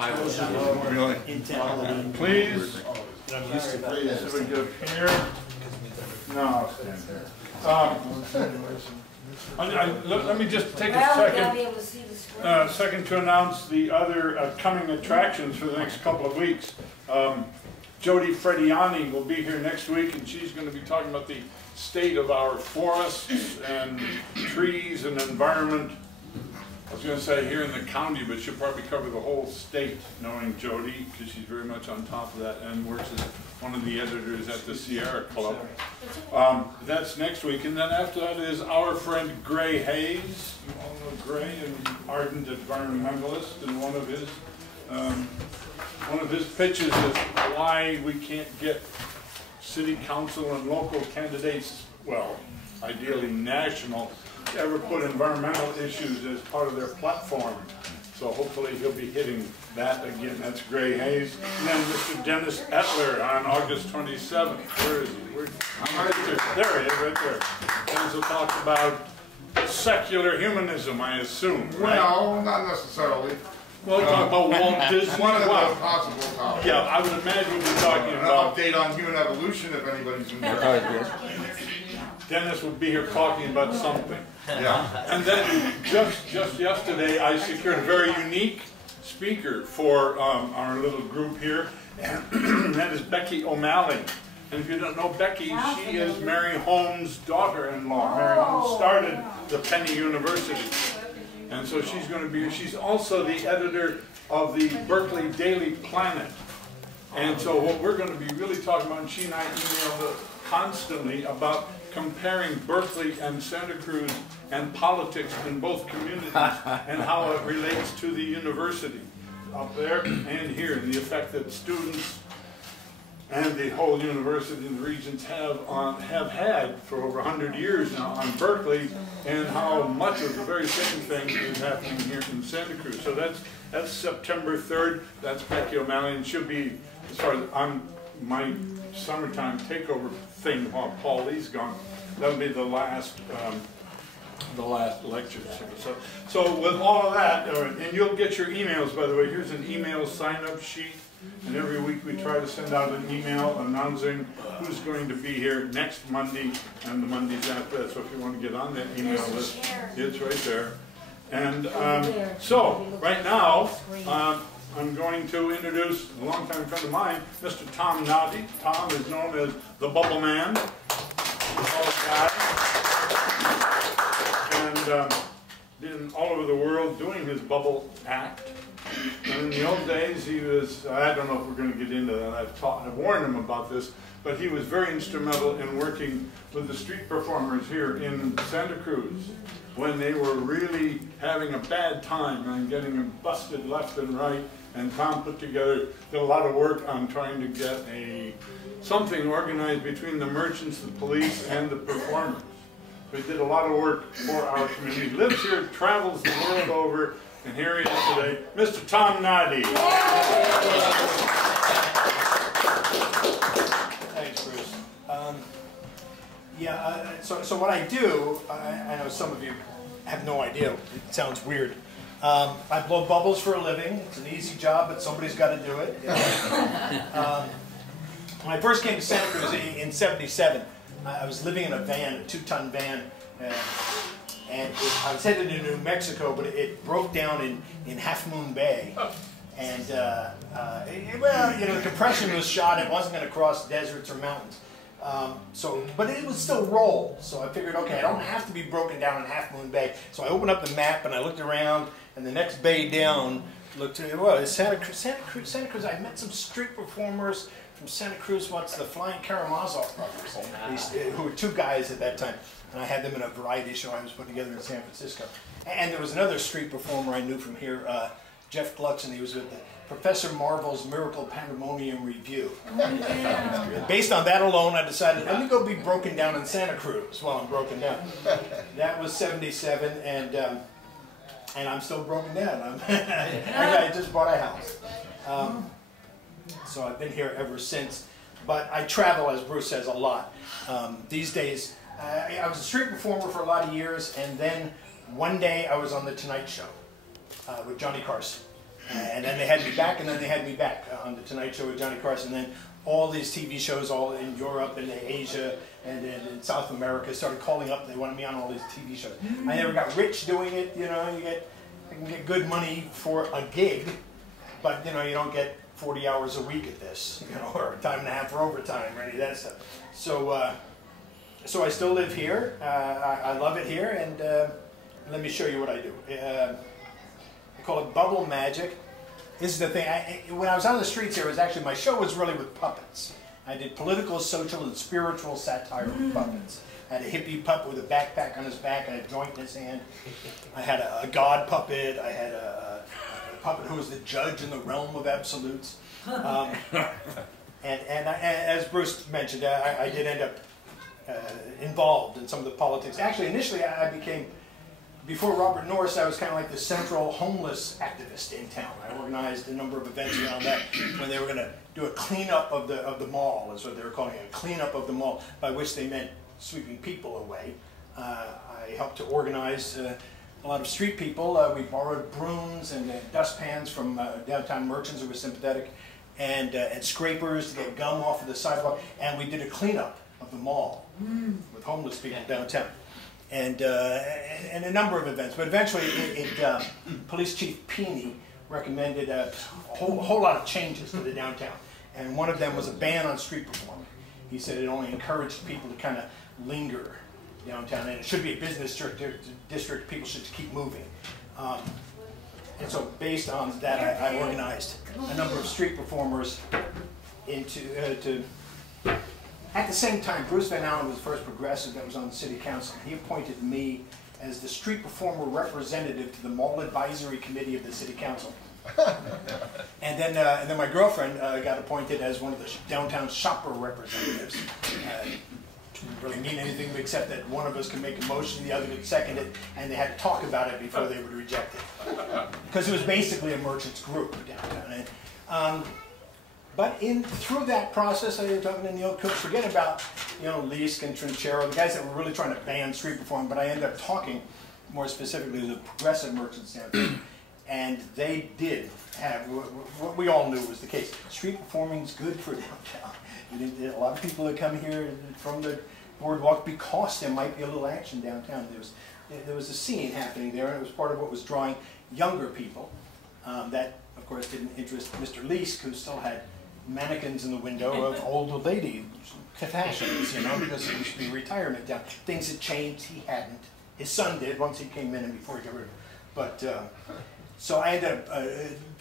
Really? In town. Please. I'm used to Please, so we get up here. No, I'll stand there. Let me just take a second to announce the other coming attractions for the next couple of weeks. Jody Frediani will be here next week, and she's going to be talking about the state of our forests and trees and environment. I was going to say here in the county, but she'll probably cover the whole state, knowing Jody, because she's very much on top of that and works as one of the editors at the Sierra Club. That's next week, and then after that is our friend Gray Hayes. You all know Gray, an ardent environmentalist, and one of his pitches is why we can't get city council and local candidates, well, ideally national, to ever put environmental issues as part of their platform. So hopefully he'll be hitting that again. That's Gray Hayes. And then Mr. Dennis Etler on August 27th. Where is he? I'm right there. There he is, right there. Dennis will talk about secular humanism, I assume, right? Well, not necessarily. Well, we'll talk about Walt Disney. One of the possible topics. Yeah, I would imagine we'll be talking An about... update on human evolution, if anybody's interested. Dennis will be here talking about something. Yeah. And then just yesterday, I secured a very unique speaker for our little group here, and that is Becky O'Malley. And if you don't know Becky, she is Mary Holmes' daughter-in-law. Mary Holmes started the Penny University. And so she's going to be, she's also the editor of the Berkeley Daily Planet. And so what we're going to be really talking about, and she and I email constantly about comparing Berkeley and Santa Cruz and politics in both communities and how it relates to the university up there and here, and the effect that students and the whole university and the regions have had for over 100 years now on Berkeley, and how much of the very same thing is happening here in Santa Cruz. So that's September 3rd. That's Becky O'Malley, and she'll be, as far as my summertime takeover thing while Paul Lee's gone, that'll be the last lecture. So with all of that, and you'll get your emails, by the way. Here's an email sign-up sheet, and every week we try to send out an email announcing who's going to be here next Monday and the Mondays after that. So if you want to get on that email list, it's right there. And so right now, I'm going to introduce a longtime friend of mine, Mr. Tom Noddy. Tom is known as the Bubble Man. And been all over the world doing his bubble act. And in the old days, he was, I don't know if we're going to get into that, I've warned him about this, but he was very instrumental in working with the street performers here in Santa Cruz when they were really having a bad time and getting them busted left and right. And Tom did a lot of work on trying to get something organized between the merchants, the police, and the performers. So he did a lot of work for our community. He lives here, travels the world over, and here he is today, Mr. Tom Noddy. Thanks, Bruce. So what I do, I know some of you have no idea. It sounds weird. I blow bubbles for a living. It's an easy job, but somebody's got to do it. When I first came to Santa Cruz in '77, I was living in a van, a 2-ton van, and I was headed to New Mexico, but it broke down in Half Moon Bay. And, well, you know, the compression was shot. It wasn't going to cross deserts or mountains. But it would still roll. So I figured, okay, I don't have to be broken down in Half Moon Bay. So I opened up the map and I looked around, and the next bay down looked at, well, it's Santa Cruz. I met some street performers from Santa Cruz, what's the Flying Karamazov brothers, who were 2 guys at that time. And I had them in a variety show I was putting together in San Francisco. And there was another street performer I knew from here, Jeff Gluckson. He was with Professor Marvel's Miracle Pandemonium Review. Yeah. Based on that alone, I decided, let me go be broken down in Santa Cruz while I'm broken down. That was '77, and I'm still broken down. I just bought a house. So I've been here ever since. But I travel, as Bruce says, a lot. These days, I was a street performer for a lot of years, and then one day I was on The Tonight Show with Johnny Carson. And then they had me back, and then they had me back on the Tonight Show with Johnny Carson. And then all these TV shows, all in Europe and Asia and in South America, started calling up. They wanted me on all these TV shows. I never got rich doing it. You know, I can get good money for a gig, but you know, you don't get 40 hours a week at this, you know, or time and a half for overtime or any of that stuff. So, so I still live here. I love it here, and let me show you what I do. I call it bubble magic. This is the thing. When I was on the streets here, it was actually, my show was really with puppets. I did political, social, and spiritual satire with puppets. I had a hippie puppet with a backpack on his back and a joint in his hand. I had a god puppet. I had a puppet who was the judge in the realm of absolutes. And as Bruce mentioned, I did end up involved in some of the politics. Actually, initially, I became, before Robert Norris, I was kind of like the central homeless activist in town. I organized a number of events around that when they were going to do a cleanup of the mall, is what they were calling it, a cleanup of the mall, by which they meant sweeping people away. I helped to organize a lot of street people. We borrowed brooms and dustpans from downtown merchants who were sympathetic, and scrapers to get gum off of the sidewalk, and we did a cleanup of the mall with homeless people downtown. And a number of events, but eventually Police Chief Peeney recommended a whole lot of changes to the downtown, and one of them was a ban on street performing. He said it only encouraged people to kind of linger downtown, and it should be a business district. People should keep moving. And so based on that, I organized a number of street performers at the same time. Bruce Van Allen was the first progressive that was on the city council. He appointed me as the street performer representative to the Mall Advisory Committee of the city council. And then my girlfriend got appointed as one of the downtown shopper representatives. Didn't really mean anything except that one of us could make a motion, the other could second it, and they had to talk about it before they would reject it. Because it was basically a merchants group downtown. And, but through that process, I was talking to Neil Cook, forget about, you know, Leask and Trinchero, the guys that were really trying to ban street performing, but I ended up talking more specifically to the progressive merchants downtown. And they did have what we all knew was the case. Street performing is good for downtown. A lot of people that come here from the boardwalk because there might be a little action downtown. There was a scene happening there, and it was part of what was drawing younger people. That, of course, didn't interest Mr. Leask, who still had mannequins in the window of older lady fashions, you know, because it used to be retirement down. Things had changed. He hadn't. His son did once he came in and before he got rid of it. But so I ended up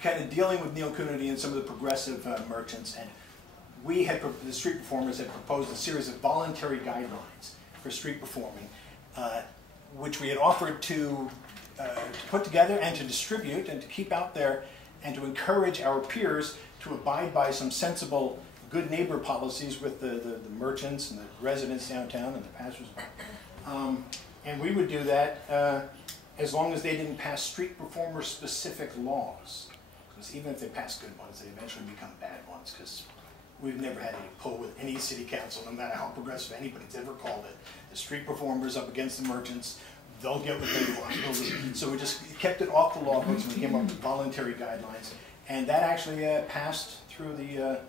kind of dealing with Neil Coonerty and some of the progressive merchants, and we had, the street performers had proposed a series of voluntary guidelines for street performing, which we had offered to put together and to distribute and to keep out there and to encourage our peers to abide by some sensible good neighbor policies with the merchants and the residents downtown and the passersby. And we would do that as long as they didn't pass street performer specific laws. Because even if they pass good ones, they eventually become bad ones, because we've never had any pull with any city council, no matter how progressive anybody's ever called it. The street performers up against the merchants, they'll get what they want. So we just kept it off the law books and we came up with voluntary guidelines. And that actually passed through the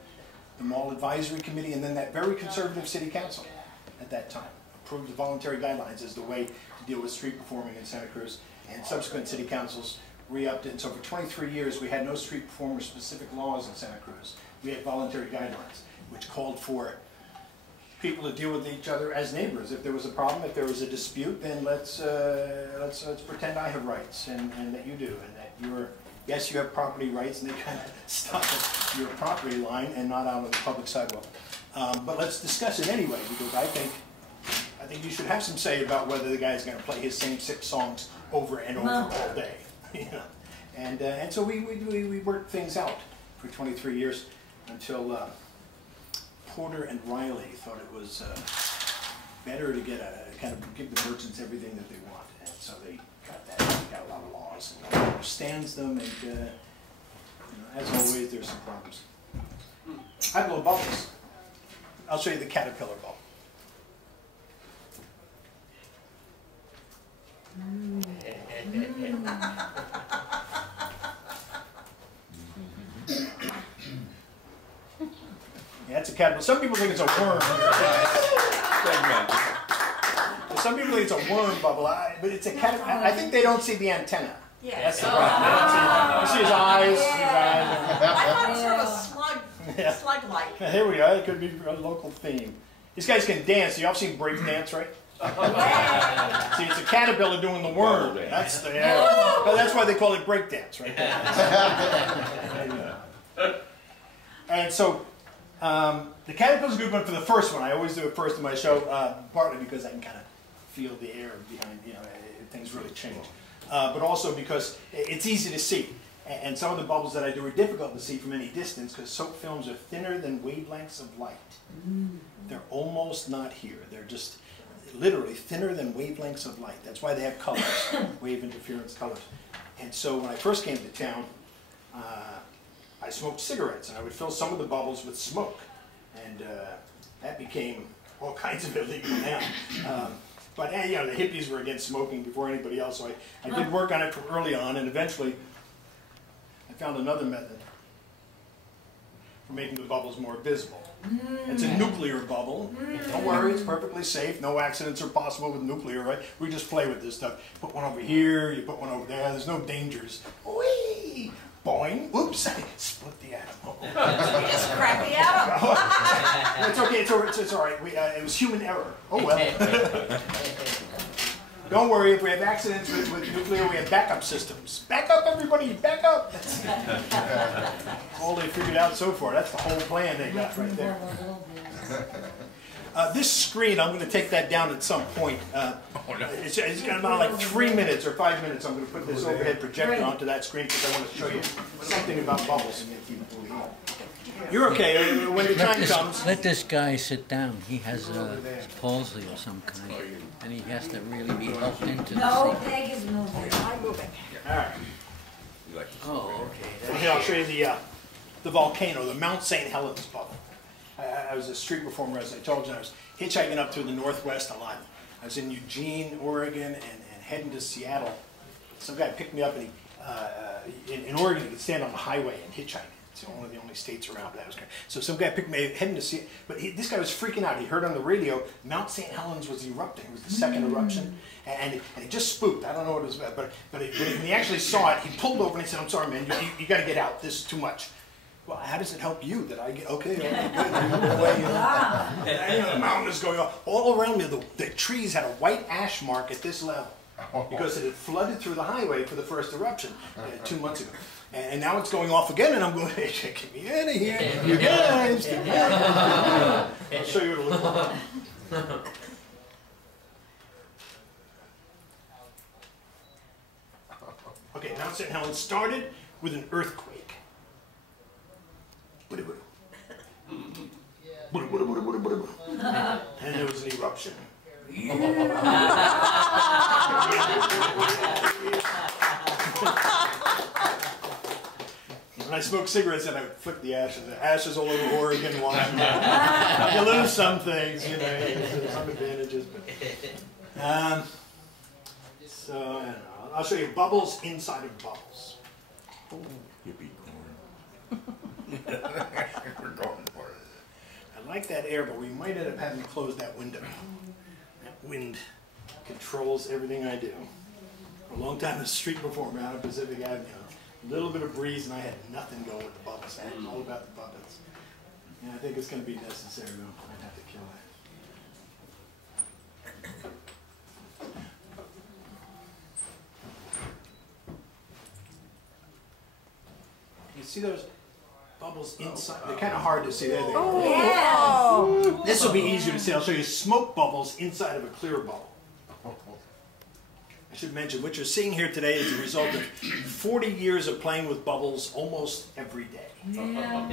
Mall Advisory Committee, and then that very conservative city council at that time approved the voluntary guidelines as the way to deal with street performing in Santa Cruz, and subsequent city councils re-upped it. And so for 23 years we had no street performer specific laws in Santa Cruz. We had voluntary guidelines, which called for people to deal with each other as neighbors. If there was a problem, if there was a dispute, then let's pretend I have rights and that you do, and that yes, you have property rights, and they kind of stop at your property line and not out on the public sidewalk. But let's discuss it anyway, because I think you should have some say about whether the guy's going to play his same 6 songs over and over all day. You know? And so we worked things out for 23 years until Porter and Riley thought it was better to get kind of give the merchants everything that they want, and so they got that. They got a lot of laws, and no one understands them, and you know, as always, there's some problems. I blow bubbles. I'll show you the caterpillar bubble. Yeah, that's a caterpillar. Some people think it's a worm. Some people think it's a worm bubble, but it's a caterpillar. I think they don't see the antenna. Yeah. That's the problem. You see his eyes. I thought it was sort of a slug-like. Here we go. It could be a local theme. These guys can dance. You all seen break dance, right? See, it's a caterpillar doing the worm. That's the that's why they call it break dance, right there. And so the caterpillar's a good one for the first one. I always do it first in my show, partly because I can kind of feel the air behind, things really change. But also because it's easy to see. And some of the bubbles that I do are difficult to see from any distance because soap films are thinner than wavelengths of light. They're almost not here. They're just literally thinner than wavelengths of light. That's why they have colors, wave interference colors. And so when I first came to town, I smoked cigarettes, and I would fill some of the bubbles with smoke. And that became all kinds of illegal now. But the hippies were against smoking before anybody else, so I did work on it from early on, and eventually I found another method for making the bubbles more visible. It's a nuclear bubble. Don't worry, it's perfectly safe. No accidents are possible with nuclear, right? We just play with this stuff. Put one over here, you put one over there. There's no dangers. Whee! Boing! Oops! I split the atom. You just cracked the atom. It's okay. It's all right. It was human error. Oh well. Don't worry. If we have accidents with nuclear, we have backup systems. Back up, everybody! Back up! That's all they figured out so far. That's the whole plan they got right there. This screen, I'm going to take that down at some point. It's going to be about like 3 minutes or 5 minutes. I'm going to put this overhead projector onto that screen because I want to show you something about bubbles. You're okay. When the time comes. Let this guy sit down. He has a palsy of some kind, and he has to really be helped into the No, seat. Peg is moving. I'm moving. All right. Oh, okay. Here, I'll show you the volcano, the Mount St. Helens bubble. I was a street performer, as I told you. I was hitchhiking up through the Northwest a lot. I was in Eugene, Oregon, and heading to Seattle. Some guy picked me up, and in Oregon, you could stand on the highway and hitchhike. It's one of the only states around that was great. So some guy picked me heading to Seattle, but this guy was freaking out. He heard on the radio Mount St. Helens was erupting. It was the second eruption, and he just spooked. I don't know what it was about, but when he actually saw it, he pulled over and he said, "I'm sorry, man, you got to get out. This is too much." Well, how does it help you that I get, okay, good. The mountain is going off. All around me, the trees had a white ash mark at this level because it had flooded through the highway for the first eruption 2 months ago. And now it's going off again, and I'm going, hey, get me out of here. You guys, get me out of here. I'll show you what it looks like. Okay, Mount St. Helens started with an earthquake. And there was an eruption. When I smoked cigarettes, and I would flick the ashes. The ashes all over Oregon, Washington. You lose some things, there's some advantages. But, so, I don't know. I'll show you bubbles inside of bubbles. Yippee corn. We're going for it. I like that air, but we might end up having to close that window. That wind controls everything I do. For a long time, as a street performer out of Pacific Avenue, a little bit of breeze, and I had nothing going with the bubbles. I had all about the bubbles. And I think it's going to be necessary, though. I'd have to kill it. You see those bubbles inside? They're kind of hard to see. There they go. Yes. This will be easier to see. I'll show you smoke bubbles inside of a clear bubble. I should mention, what you're seeing here today is the result of 40 years of playing with bubbles almost every day. Yeah.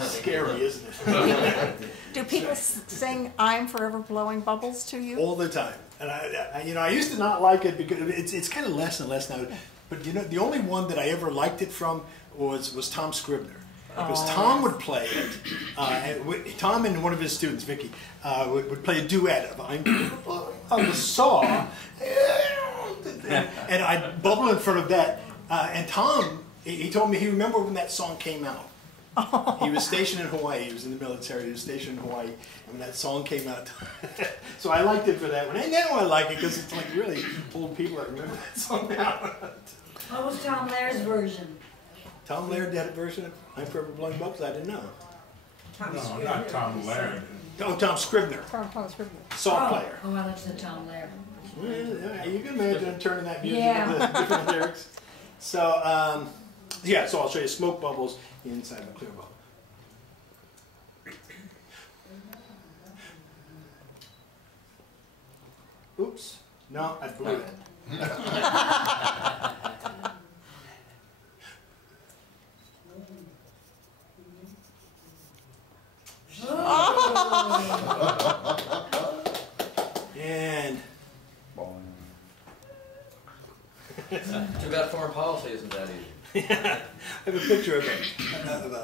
Scary, isn't it? Do people sing "I'm forever blowing bubbles" to you? All the time. And I used to not like it because it's kind of less and less now. But the only one that I ever liked it from was Tom Scribner. Because Tom would play it. Tom and one of his students, Vicky, would play a duet of "I'm on the saw," and I'd bubble in front of that. And Tom, he told me he remembered when that song came out. He was stationed in Hawaii. He was in the military. He was stationed in Hawaii. And when that song came out, so I liked it for that one. And now I like it because it's like really old people that remember that song now. What was Tom Lair's version? Tom Laird had a version of I'm Forever Blowing Bubbles? I didn't know. No, not Tom Laird. Oh, Tom Scribner, Tom Scribner. salt player. Oh, I listened to Tom Laird. Well, yeah, you can imagine him turning that music Yeah. into different lyrics. So, yeah, so I'll show you smoke bubbles inside of a clear bubble. Oops. No, I blew it. And Too bad foreign policy isn't that easy. I have a picture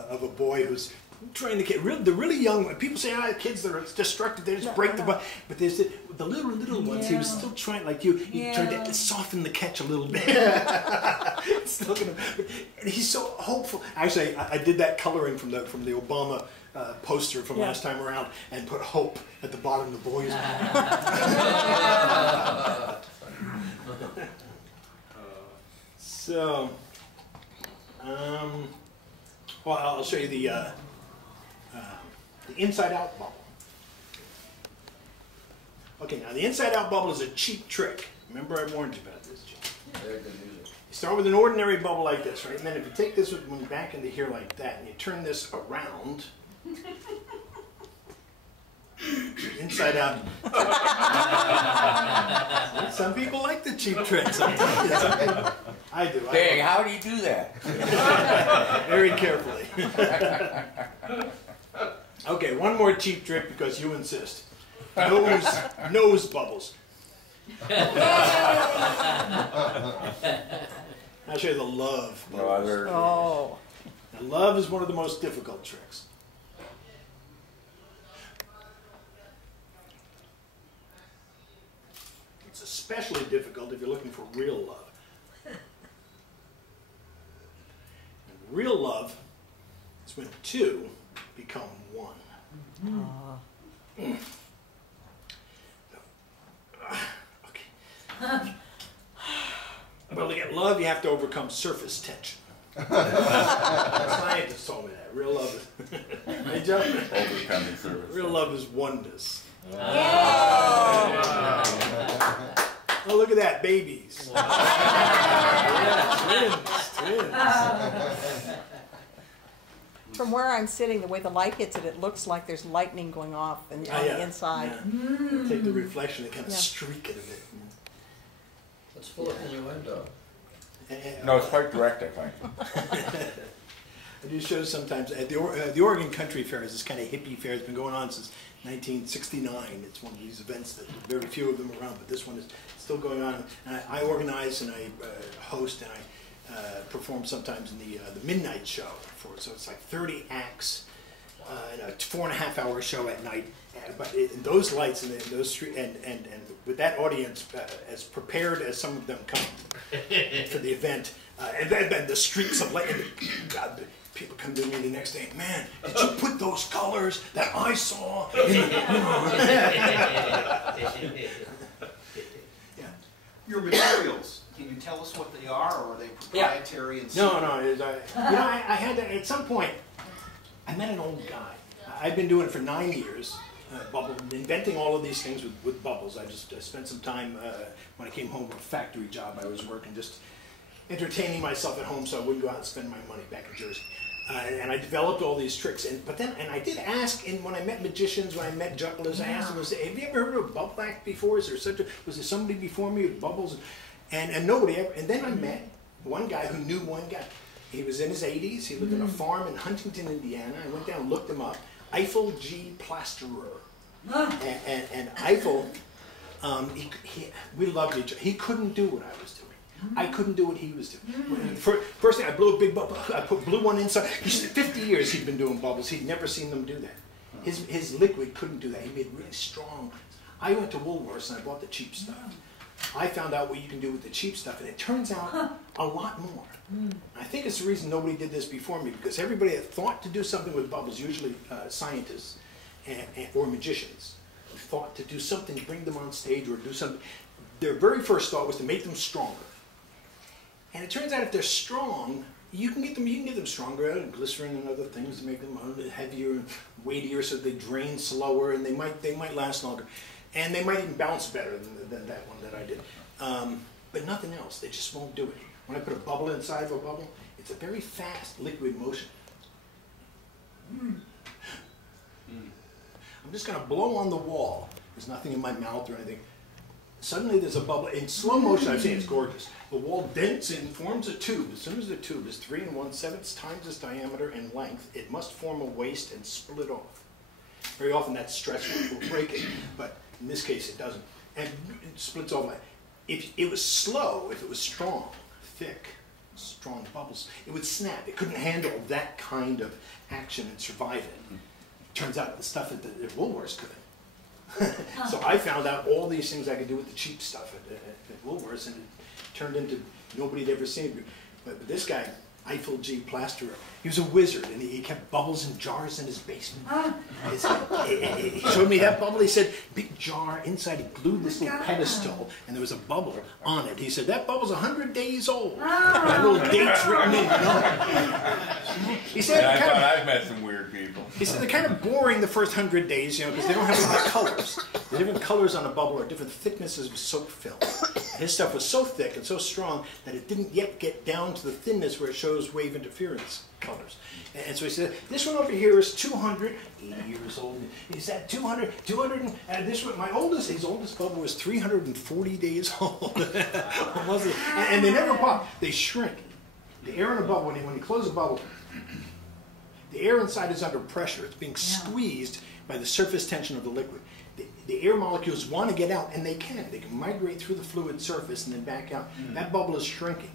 of a boy who's trying to get the really young. People say, kids that are destructive, they just break the butt. But there's the little ones. He was still trying, like you tried to soften the catch a little bit. Still gonna, and he's so hopeful. Actually, I did that coloring from the Obama poster from last time around, and put hope at the bottom of the boy's. So, well, I'll show you the inside-out bubble. Okay, now the inside-out bubble is a cheap trick. Remember I warned you about this, Jim. Very good music. You start with an ordinary bubble like this, right? And then if you take this one back into here like that, and you turn this around, inside out. Some people like the cheap tricks. I do. Big, how do you do that? Very carefully. Okay, one more cheap trick because you insist. Nose bubbles. I'll show you the love bubbles. Oh. Now, love is one of the most difficult tricks. It's especially difficult if you're looking for real love. And real love is when two become one. Okay. Well, to get love, you have to overcome surface tension. Scientists told me that. Real love is. Hey, Joe? Overcoming service. Real love is oneness. Oh, look at that, babies. Twins. From where I'm sitting, the way the light hits it, it looks like there's lightning going off on the inside. Yeah. Take the reflection and kind of streak it a bit. Let's full of innuendo. No, it's quite direct, I think. I do shows sometimes at the Oregon Country Fair. Is this kind of hippie fair. It's been going on since 1969. It's one of these events that very few of them are around, but this one is still going on. And I organize and I host and I perform sometimes in the midnight show for it. So it's like 30 acts in a 4.5-hour show at night. But in those lights and in those street and with that audience as prepared as some of them come for the event, and then the streaks of light. And God, people come to me the next day. Man, did you put those colors that I saw? Your materials. Can you tell us what they are, or are they proprietary? And No. I had to, at some point, I met an old guy. I've been doing it for 9 years, inventing all of these things with bubbles. I just spent some time when I came home from a factory job. I was working just entertaining myself at home so I wouldn't go out and spend my money back in Jersey. And I developed all these tricks. And I did ask, when I met magicians, when I met jugglers, I asked them, have you ever heard of a bubble act before? Was there somebody before me with bubbles? And nobody ever. And then I met one guy who knew one guy. He was in his 80s. He lived on a farm in Huntington, Indiana. I went down and looked him up. Eiffel G. Plasterer. And Eiffel, we loved each other. He couldn't do what I was doing. I couldn't do what he was doing. First thing, I blew a big bubble. I blew one inside. 50 years he'd been doing bubbles. He'd never seen them do that. His liquid couldn't do that. He made really strong. I went to Woolworths and I bought the cheap stuff. I found out what you can do with the cheap stuff, and it turns out a lot more. I think it's the reason nobody did this before me, because everybody that thought to do something with bubbles, usually scientists or magicians, thought to do something, bring them on stage or do something. Their very first thought was to make them stronger. And it turns out if they're strong, you can get them stronger, glycerin and other things to make them heavier and weightier, so they drain slower, and they might last longer, and they might even bounce better than that one that I did. But nothing else. They just won't do it. When I put a bubble inside of a bubble, it's a very fast liquid motion. I'm just going to blow on the wall. There's nothing in my mouth or anything. Suddenly there's a bubble. In slow motion, I've seen it's gorgeous. The wall dents in, forms a tube. As soon as the tube is 3 1/7 times its diameter and length, it must form a waist and split off. Very often that's stressful, it will break it, but in this case it doesn't. And it splits off. If it was slow, if it was strong, thick, strong bubbles, it would snap. It couldn't handle that kind of action and survive it. Turns out the stuff at Woolworths could. So I found out all these things I could do with the cheap stuff at Woolworths, and it turned into nobody had ever seen it. But this guy, Eiffel G. Plasterer, he was a wizard, and he kept bubbles in jars in his basement. He showed me that bubble. He said, big jar inside. He glued this little pedestal, and there was a bubble on it. He said, that bubble's 100 days old. That little date's written in. He said, I've met some weird people. He said they're kind of boring the first 100 days, because they don't have a lot of colors. The different colors on a bubble are different thicknesses of soap film. His stuff was so thick and so strong that it didn't yet get down to the thinness where it shows wave interference colors. And so he said, this one over here is 280 years old. He said 200, and this one, his oldest bubble was 340 days old. And they never pop, they shrink. The air in a bubble, when you close a bubble, the air inside is under pressure. It's being squeezed by the surface tension of the liquid. The air molecules want to get out, and they can. They can migrate through the fluid surface and then back out. That bubble is shrinking.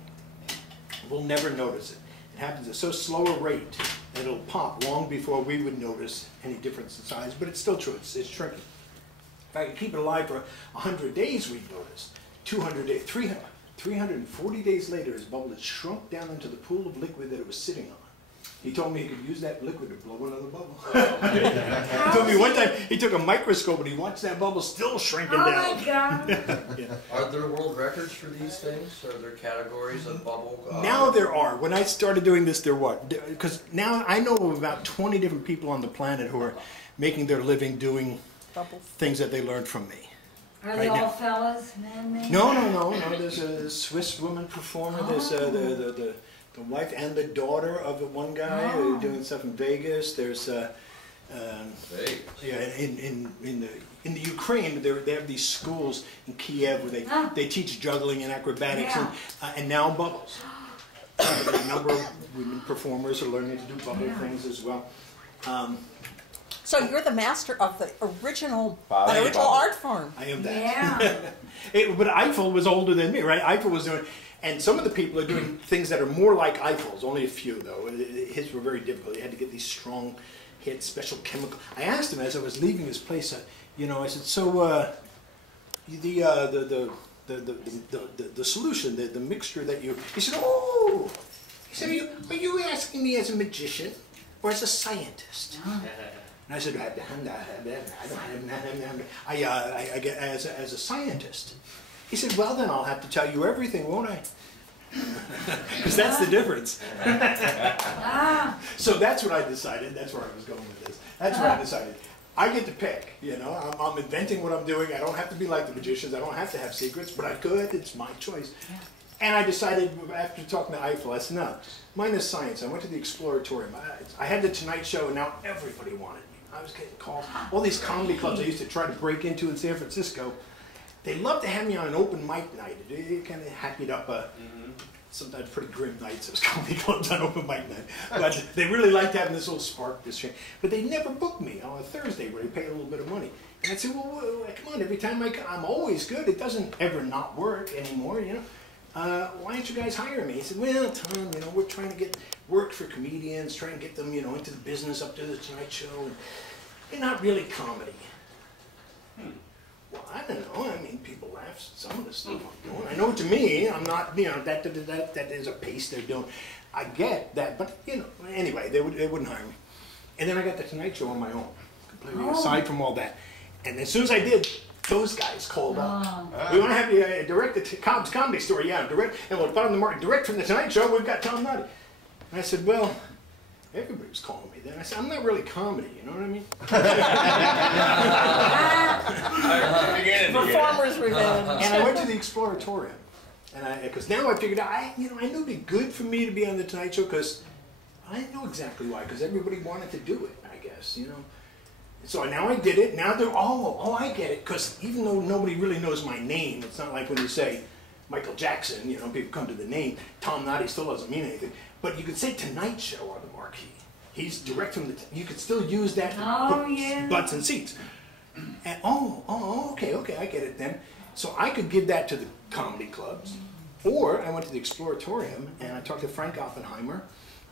We'll never notice it. It happens at so slow a rate that it'll pop long before we would notice any difference in size, but it's still true. It's shrinking. If I could keep it alive for 100 days, we'd notice. 200 days, 340 days later, his bubble had shrunk down into the pool of liquid that it was sitting on. He told me he could use that liquid to blow another bubble. He told me one time he took a microscope and he watched that bubble still shrinking down. Oh my God. Are there world records for these things? Are there categories of bubble? Now there are. When I started doing this, there were. Because now I know of about 20 different people on the planet who are making their living doing things that they learned from me. Are they all fellas, man? No. There's a Swiss woman performer. There's the wife and the daughter of the one guy doing stuff in Vegas. There's in the Ukraine, they have these schools in Kiev where they teach juggling and acrobatics and now bubbles. A number of women performers are learning to do bubble things as well. So you're the master of the original art form. I am that. Yeah. But Eiffel was older than me, right? Eiffel was doing, and some of the people are doing things that are more like Eiffel's. Only a few, though. His were very difficult. He had to get these strong, he had special chemical. I asked him as I was leaving his place. I said, so the solution, the mixture that you. He said, oh. He said, are you asking me as a magician or as a scientist? And I said, I get as a scientist. He said, well, then I'll have to tell you everything, won't I? Because that's the difference. So that's what I decided. That's where I was going with this. That's what I decided. I get to pick. I'm inventing what I'm doing. I don't have to be like the magicians. I don't have to have secrets, but I could. It's my choice. And I decided, after talking to Eiffel, I said, no, mine is science. I went to the Exploratorium. I had the Tonight Show, and now everybody wanted me. I was getting calls. All these comedy clubs I used to try to break into in San Francisco, they loved to have me on an open mic night. It kind of happied up sometimes pretty grim nights. It was comedy clubs on open mic night. But they really liked having this little spark, this thing. But they never booked me on a Thursday where they pay a little bit of money. And I'd say, well, come on, every time I come, I'm always good. It doesn't ever not work anymore, why don't you guys hire me? He said, well, Tom, we're trying to get work for comedians, trying to get them, into the business up to the Tonight Show. And they're not really comedy. Well, I don't know. I mean, people laugh at some of the stuff I'm doing. I know to me, I'm not, you know, that is a pace they're doing. I get that, but, you know, anyway, they wouldn't hire me. And then I got the Tonight Show on my own, completely aside from all that. And as soon as I did, those guys called up. We want to have you direct the Cobb's Comedy Store. Yeah, direct, and we'll put on the market direct from the Tonight Show. We've got Tom Noddy. And I said, well, everybody was calling me then. I said, I'm not really comedy, you know what I mean? Performer's revenge. And I went to the Exploratorium. And because now I figured out, I knew it'd be good for me to be on the Tonight Show because I know exactly why, because everybody wanted to do it, I guess, you know. So now I did it. Now they're, I get it, because even though nobody really knows my name, it's not like when you say Michael Jackson, you know, people come to the name. Tom Noddy still doesn't mean anything. But you could say Tonight Show on the marquee. He's direct from the, you could still use that to put butts and seats. And, okay, I get it then. So I could give that to the comedy clubs, or I went to the Exploratorium and I talked to Frank Oppenheimer,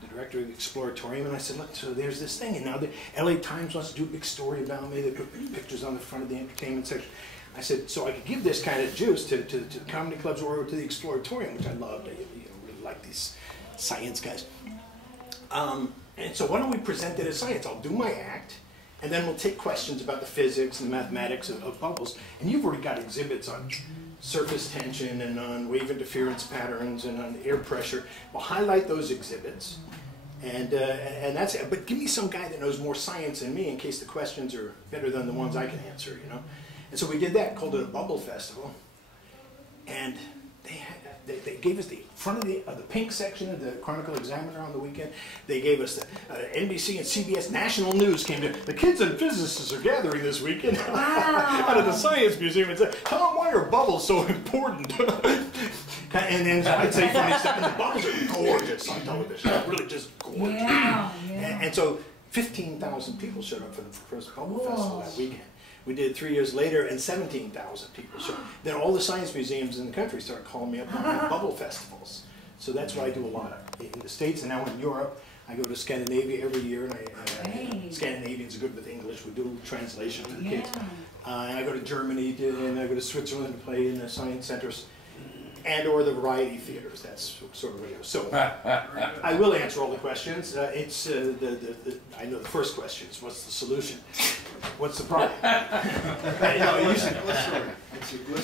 the director of the Exploratorium, and I said, look, so there's this thing, and now the LA Times wants to do a big story about me. They put pictures on the front of the entertainment section. I said, so I could give this kind of juice to the comedy clubs or to the Exploratorium, which I loved. I really like these science guys. And so why don't we present it as science? I'll do my act, and then we'll take questions about the physics and the mathematics of bubbles. And you've already got exhibits on surface tension and on wave interference patterns and on air pressure. We'll highlight those exhibits, and that's it. But give me some guy that knows more science than me in case the questions are better than the ones I can answer, you know? And so we did that, called it a bubble festival. And they gave us the front of the pink section of the Chronicle Examiner on the weekend. They gave us the NBC and CBS national news came to, the kids and physicists are gathering this weekend out of the Science Museum and said, tell them why are bubbles so important? And then I'd say funny stuff, and the bubbles are gorgeous on television, really just gorgeous. And so 15,000 people showed up for the first Bubble Festival that weekend. We did it 3 years later, and 17,000 people showed. Then all the science museums in the country started calling me up on bubble festivals. So that's what I do a lot of. In the States and now in Europe, I go to Scandinavia every year, and Scandinavians are good with English. We do translation for the kids. And I go to Germany, and I go to Switzerland to play in the science centers, and or the variety theaters. That's sort of what it is. So I will answer all the questions. I know the first question is, what's the solution? What's the problem?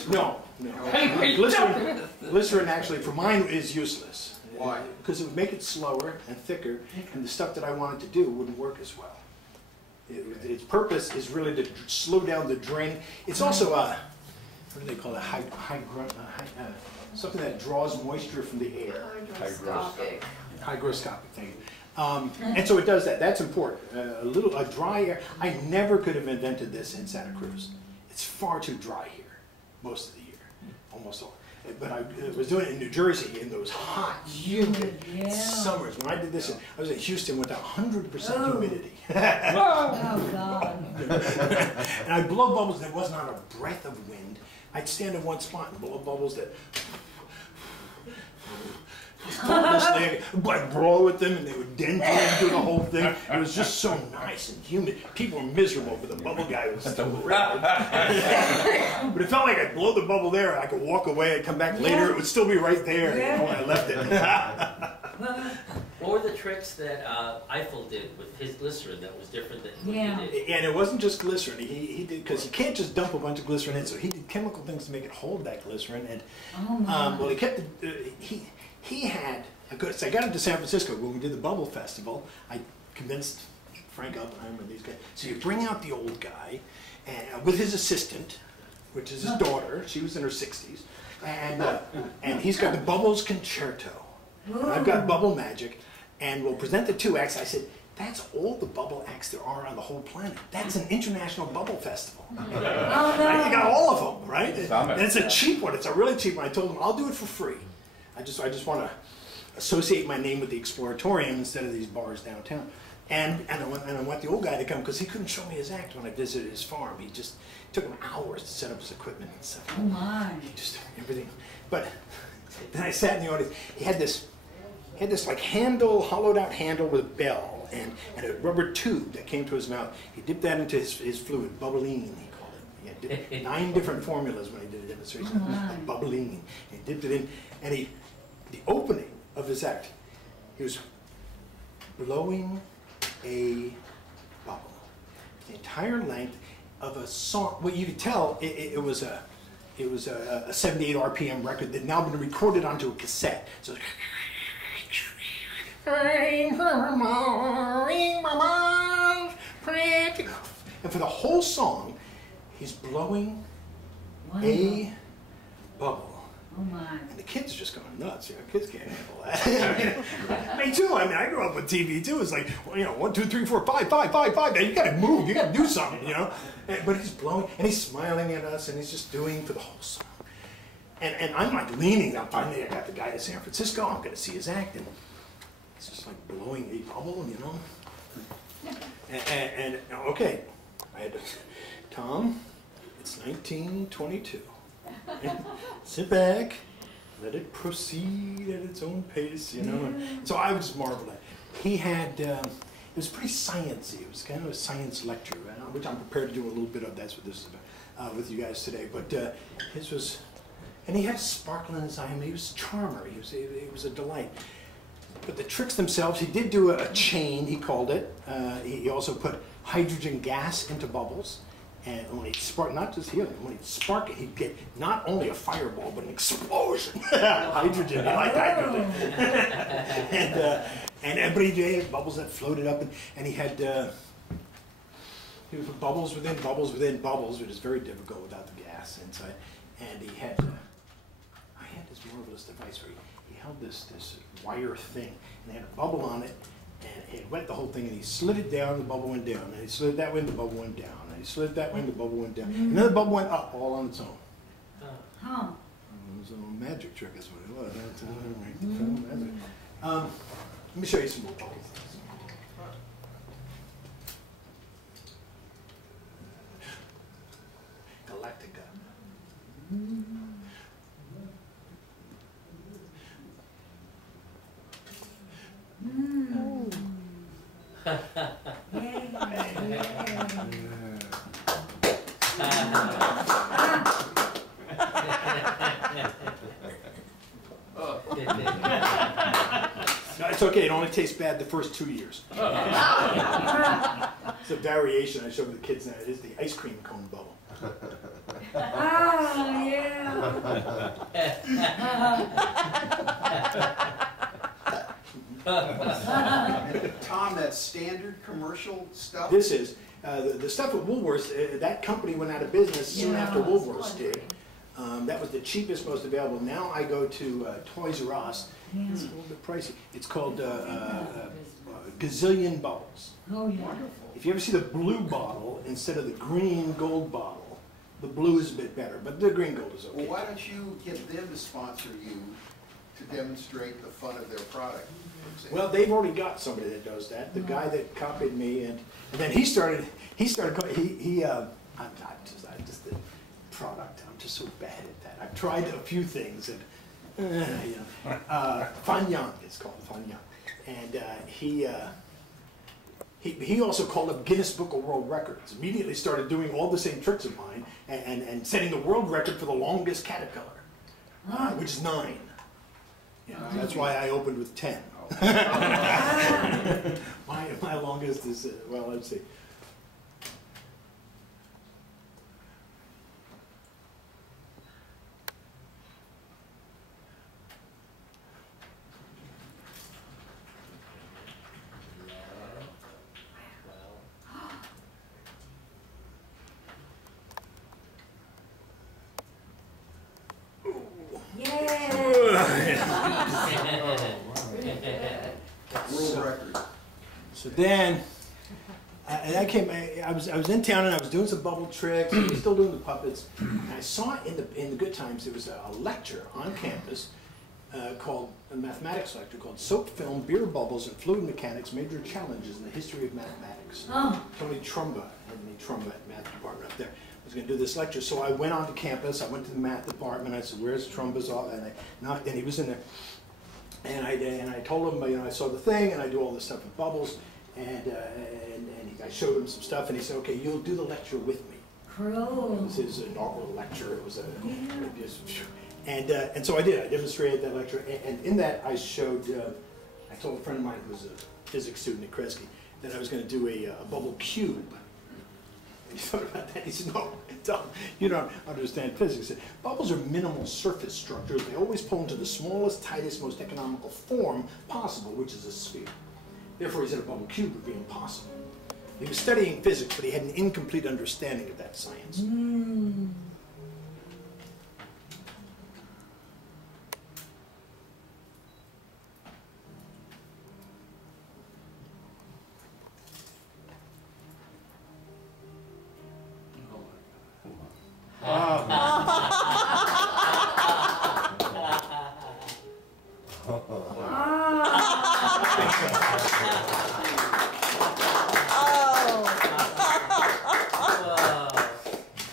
No. Glycerin actually, for mine, is useless. Why? Because it would make it slower and thicker, and the stuff that I wanted to do wouldn't work as well. Its purpose is really to slow down the drain. It's also a, what do they call it? Something that draws moisture from the air. Hygroscopic. Hygroscopic, thank you. And so it does that. That's important. A dry air. I never could have invented this in Santa Cruz. It's far too dry here, most of the year, almost all. But I was doing it in New Jersey in those hot, humid summers. When I did this, I was in Houston with 100% humidity. Oh, God. And I'd blow bubbles that was not a breath of wind. I'd stand in one spot and blow bubbles that I'd blow with them and they would dent into the whole thing. It was just so nice and humid. People were miserable, but the bubble guy was still around. But it felt like I'd blow the bubble there, I could walk away, I'd come back later, it would still be right there, you know, when I left it. What were the tricks that Eiffel did with his glycerin that was different than what you did? And it wasn't just glycerin. He did, because you can't just dump a bunch of glycerin in, so he did chemical things to make it hold that glycerin. And well, he kept he had a good. So I got him to San Francisco when we did the Bubble Festival. I convinced Frank Oppenheimer and these guys. So you bring out the old guy, and with his assistant, which is his daughter. She was in her 60s, and he's got the Bubbles Concerto. And I've got Bubble Magic, and we'll present the two acts. I said, that's all the bubble acts there are on the whole planet. That's an international bubble festival. You got all of them, right? And it's a cheap one. It's a really cheap one. I told him, I'll do it for free. I just want to associate my name with the Exploratorium instead of these bars downtown. And I want the old guy to come because he couldn't show me his act when I visited his farm. He just took him hours to set up his equipment and stuff. Oh my! Just everything. But then I sat in the audience. He had this like handle, hollowed out handle with a bell and a rubber tube that came to his mouth. He dipped that into his fluid, bubbling, he called it. He had 9 different formulas when he did a demonstration. Bubbling, and he dipped it in, and the opening of his act, he was blowing a bubble. The entire length of a song. Well, you could tell it was a 78 RPM record that had now been recorded onto a cassette. So and for the whole song, he's blowing a bubble. Oh my. And the kids are just going nuts. You know, kids can't handle that. Me too. I mean, I grew up with TV too. It's like, well, you know, 1, 2, 3, 4, 5, 5, 5, 5. You got to move. You got to do something. You know. But he's blowing and he's smiling at us and he's just doing for the whole song. And I'm like leaning up. Finally, I got the guy to San Francisco. I'm going to see his act, and it's just like blowing a bubble, you know. And okay, I had to, Tom, it's 1922. Sit back, let it proceed at its own pace, you know. And so I was marveling at it. He had, it was pretty sciencey. It was kind of a science lecture, which I'm prepared to do a little bit of. That's what this is about with you guys today. But his was, and he had a sparkle in his eye. I mean, he was a charmer. He was a delight. But the tricks themselves, he did do a chain, he called it. He also put hydrogen gas into bubbles. And when he'd spark, not just helium, when he'd spark it, he'd get not only a fireball, but an explosion. Hydrogen, he liked hydrogen. And everybody did bubbles that floated up, and he had, he would put bubbles within bubbles within bubbles, which is very difficult without the gas inside. And he had, I had this marvelous device where he held this wire thing, and it had a bubble on it, and it wet the whole thing, and he slid it down, the bubble went down, and he slid it that way, and the bubble went down, and he slid it that way, and the bubble went down, and then the bubble went up all on its own. Huh. It was a little magic trick, is what it was. Let me show you some more bubbles. Galactica. No, it's okay, it only tastes bad the first 2 years. It's a variation I showed the kids now. It is the ice cream cone bubble. Oh, yeah. Tom, that's standard commercial stuff? This is. The stuff at Woolworths, that company went out of business soon after Woolworths did. That was the cheapest, most available. Now I go to Toys R Us. It's a little bit pricey. It's called Gazillion Bubbles. Oh, yeah. If you ever see the blue bottle instead of the green gold bottle, the blue is a bit better, but the green gold is okay. Well, why don't you get them to sponsor you to demonstrate the fun of their product? Well, they've already got somebody that does that. The guy that copied me, and then he started. I'm just the product. I'm just so bad at that. I've tried a few things, and Fanyang, it's called Fanyang, and he also called up Guinness Book of World Records. Immediately started doing all the same tricks of mine, and setting the world record for the longest caterpillar, which is 9. Yeah, that's why I opened with 10. my longest is, well, let's see. So then, I was in town and I was doing some bubble tricks. I was still doing the puppets. And I saw in the good times there was a lecture on campus called a mathematics lecture called "Soap Film, Beer Bubbles, and Fluid Mechanics: Major Challenges in the History of Mathematics." Oh. Tony Trumba, Anthony Trumba at the math department up there, was going to do this lecture. So I went onto campus. I went to the math department. I said, "Where's Trumba's office?" And he was in there. And I told him, I saw the thing, and I do all this stuff with bubbles. And I showed him some stuff, and he said, "Okay, you'll do the lecture with me." It was his inaugural lecture. It was and so I did. I demonstrated that lecture, and in that I showed. I told a friend of mine who was a physics student at Kresge that I was going to do a bubble cube. And he thought about that. He said, "No, Tom, you don't understand physics." He said, bubbles are minimal surface structures. They always pull into the smallest, tightest, most economical form possible, which is a sphere. Therefore, he said a bubble cube would be impossible. He was studying physics, but he had an incomplete understanding of that science.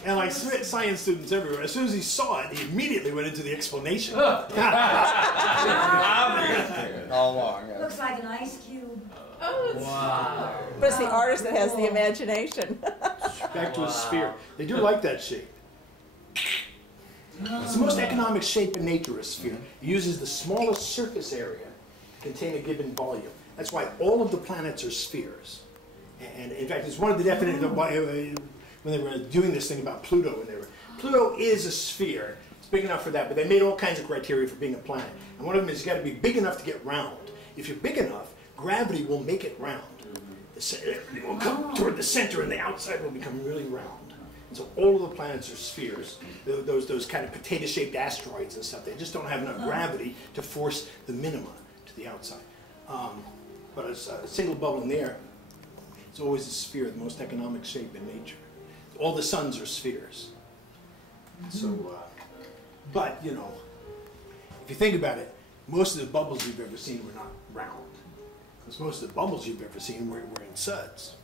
And like science students everywhere, as soon as he saw it, he immediately went into the explanation. All along. Yeah. Looks like an ice cube. Wow. But it's the artist that has the imagination. Back to a sphere. They do like that shape. It's the most economic shape in nature, a sphere. It uses the smallest surface area to contain a given volume. That's why all of the planets are spheres. And in fact, it's one of the definitions of why, when they were doing this thing about Pluto, Pluto is a sphere. It's big enough for that, but they made all kinds of criteria for being a planet. And one of them is it's got to be big enough to get round. If you're big enough, gravity will make it round. It will come toward the center, and the outside will become really round. And so all of the planets are spheres. Those kind of potato-shaped asteroids and stuff, they just don't have enough gravity to force the minima to the outside. But a single bubble in the air, it's always a sphere, the most economic shape in nature. All the suns are spheres. So, but, you know, if you think about it, most of the bubbles you've ever seen were not round. Because most of the bubbles you've ever seen were in suds.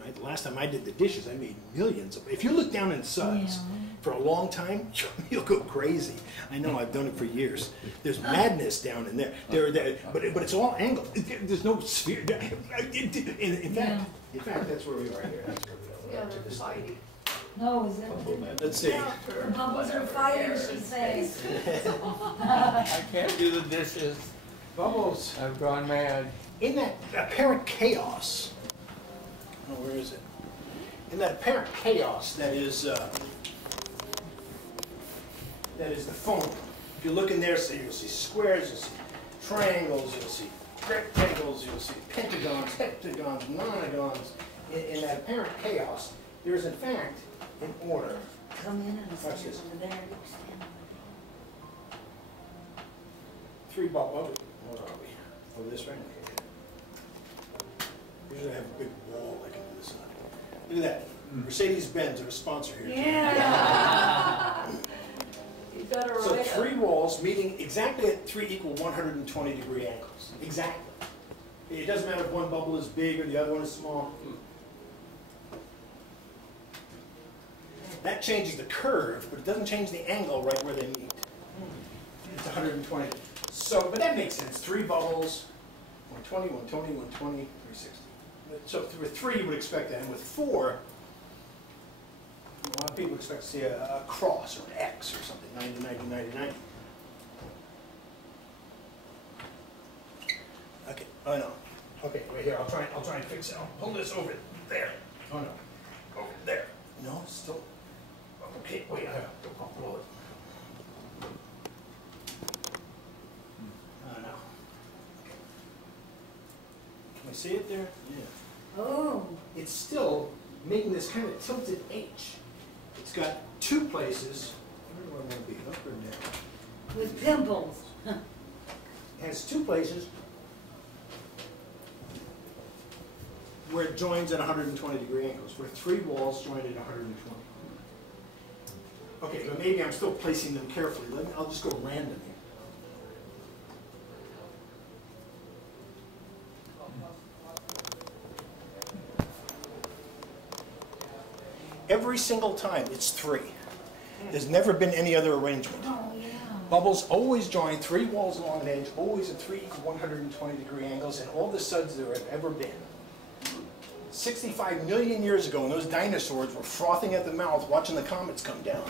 Right? The last time I did the dishes, I made millions of. If you look down in suds for a long time, you'll go crazy. I know, I've done it for years. There's madness down in there. But it's all angled. There's no sphere. In fact, that's where we are here. That's where we are. Yeah, they're fighting. No, is that Let's see. the bubbles are fighting, she says. I can't do the dishes. Bubbles. I've gone mad. In that apparent chaos, oh, where is it? In that apparent chaos that is the foam. If you look in there, so you'll see squares, you'll see triangles, you'll see rectangles, you'll see pentagons, heptagons, nonagons. In that apparent chaos, there is in fact an order. Come in and stand Watch this. over there. Stand Three bubbles. What are we? Over this way? Okay. Usually I have a big wall I can do this on. Look at that. Mercedes-Benz are a sponsor here. Yeah. You better So write three walls meeting exactly at three equal 120-degree angles. Exactly. It doesn't matter if one bubble is big or the other one is small. That changes the curve, but it doesn't change the angle right where they meet. It's 120. So, but that makes sense. Three bubbles, 120, 120, 120, 360. So with three, you would expect that. And with four, a lot of people expect to see a cross or an X or something, 90, 90, 90, 90. Okay, oh no. Okay, wait here, I'll try and fix it. I'll pull this over there. Oh no. Over there. No, it's still. Okay, wait, I'll pull it. Oh no. Can I see it there? Yeah. Oh. It's still making this kind of tilted H. It's got two places. Where do I want to be? Up or down? With pimples. It has two places where it joins at 120-degree angles, where three walls join at 120. Okay, but maybe I'm still placing them carefully. I'll just go random here. Every single time, it's three. There's never been any other arrangement. Oh, yeah. Bubbles always join three walls along an edge, always at three equal 120-degree angles, and all the suds there have ever been. 65 million years ago, when those dinosaurs were frothing at the mouth watching the comets come down.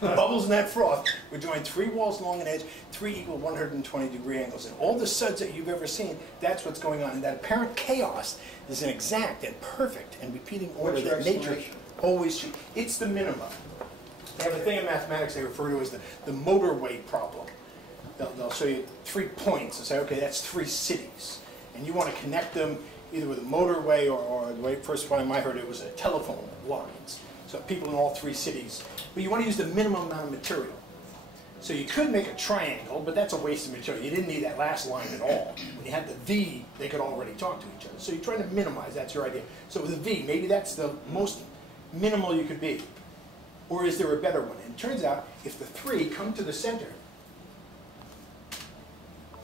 The bubbles in that froth were joined 3 walls along an edge, 3 equal 120-degree angles. And all the suds that you've ever seen, that's what's going on. And that apparent chaos is an exact and perfect and repeating order that nature always chooses. It's the minimum. They have a thing in mathematics they refer to as the motorway problem. They'll show you 3 points and say, okay, that's 3 cities. And you want to connect them either with a motorway or the way first time I heard it was a telephone lines. So people in all 3 cities. But you want to use the minimum amount of material. So you could make a triangle, but that's a waste of material. You didn't need that last line at all. When you had the V, they could already talk to each other. So you're trying to minimize, that's your idea. So with a V, maybe that's the most minimal you could be. Or is there a better one? And it turns out, if the 3 come to the center,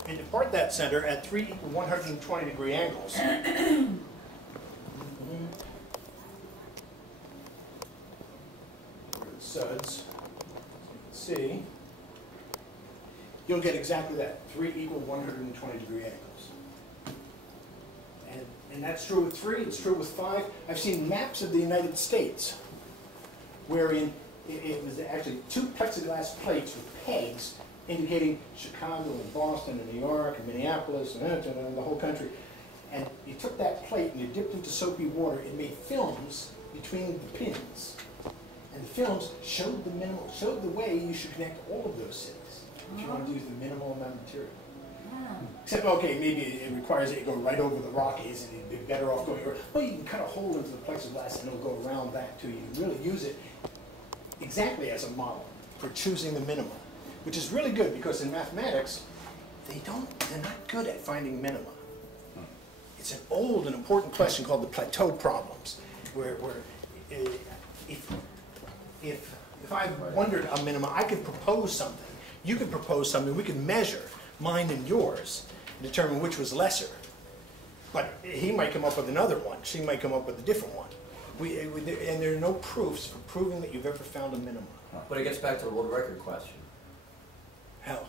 and depart that center at 3 equal 120-degree angles, suds, so you can see, you'll get exactly that, 3 equal 120-degree angles. And that's true with 3, it's true with 5. I've seen maps of the United States wherein it was actually 2 plexiglass plates with pegs indicating Chicago and Boston and New York and Minneapolis and the whole country. And you took that plate and you dipped into soapy water and made films between the pins. And the films showed the way you should connect all of those cities. If you want to use the minimal amount of material. Except, okay, maybe it requires that you go right over the Rockies and you'd be better off going over. Well, you can cut a hole into the plexiglass and it'll go around that too. You can really use it exactly as a model for choosing the minimum, which is really good because in mathematics, they're not good at finding minima. It's an old and important question called the plateau problems, where if I wondered a minima, I could propose something. You could propose something. We could measure mine and yours and determine which was lesser. But he might come up with another one. She might come up with a different one. And there are no proofs for proving that you've ever found a minimum. But it gets back to the world record question. How?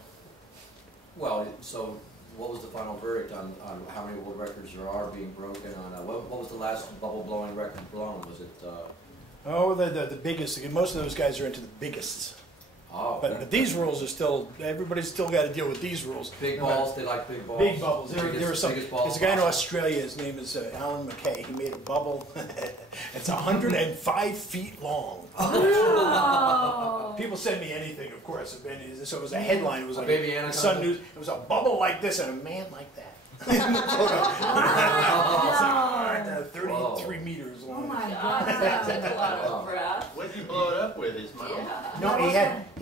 Well, so what was the final verdict on how many world records there are being broken on? What was the last bubble blowing record blown? Was it? Oh, the biggest. Most of those guys are into the biggest. Oh. But these rules are still. Everybody's still got to deal with these rules. Big balls. They like big balls. Big bubbles. There are some. There's a guy in Australia. His name is Alan McKay. He made a bubble. It's 105 feet long. Oh. People send me anything, of course. So it was a headline. It was like baby anaconda. Sun News. It was a bubble like this and a man like that. 33 meters long. Oh my God. That's a lot of breath. What did you blow it up with? His mouth? No, he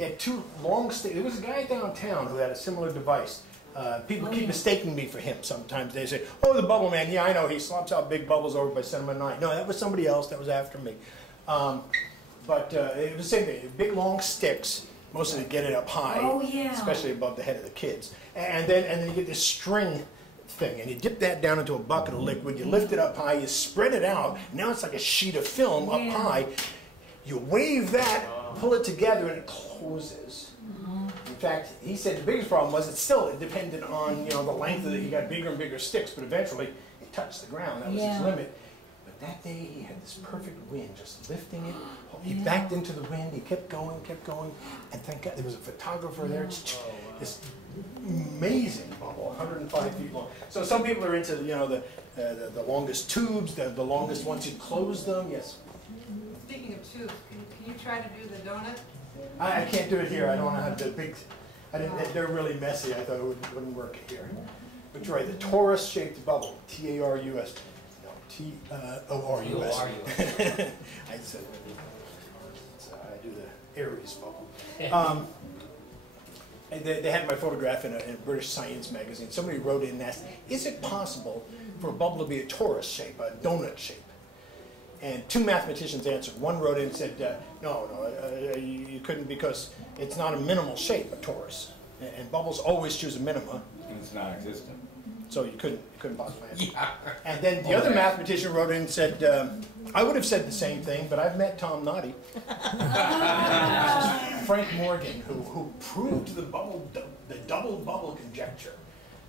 had 2 long sticks. There was a guy downtown who had a similar device. People keep mistaking me for him sometimes. They say, oh, the bubble man. Yeah, I know. He slops out big bubbles over by Cinema 9. No, that was somebody else. That was after me. But it was the same thing. Big, long sticks. Mostly to get it up high. Oh, yeah. Especially above the head of the kids. And then you get this string thing. And you dip that down into a bucket of liquid. You lift it up high. You spread it out. Now it's like a sheet of film up high. You wave that, pull it together, and it closes. In fact, he said the biggest problem was it depended on the length of it. You got bigger and bigger sticks, but eventually it touched the ground. That was his limit. But that day he had this perfect wind, just lifting it. He backed into the wind. He kept going, and thank God there was a photographer there. This amazing bubble, 105 feet long. So some people are into the longest tubes, the longest once you close them. Yes. Speaking of tubes, can you try to do the donut? I can't do it here. I don't have the big. They're really messy. I thought it wouldn't work here. But you're right. The torus-shaped bubble, T-A-R-U-S. No, T-O-R-U-S. I said. I do the Aries bubble. They had my photograph in a British Science magazine. Somebody wrote in and asked, is it possible for a bubble to be a torus shape, a donut shape? And 2 mathematicians answered. One wrote in and said, no, you couldn't because it's not a minimal shape, a torus. And bubbles always choose a minima. And it's non-existent. So you couldn't possibly answer. Yeah. And then the other mathematician wrote in and said, I would have said the same thing, but I've met Tom Noddy. Frank Morgan, who proved the double bubble conjecture.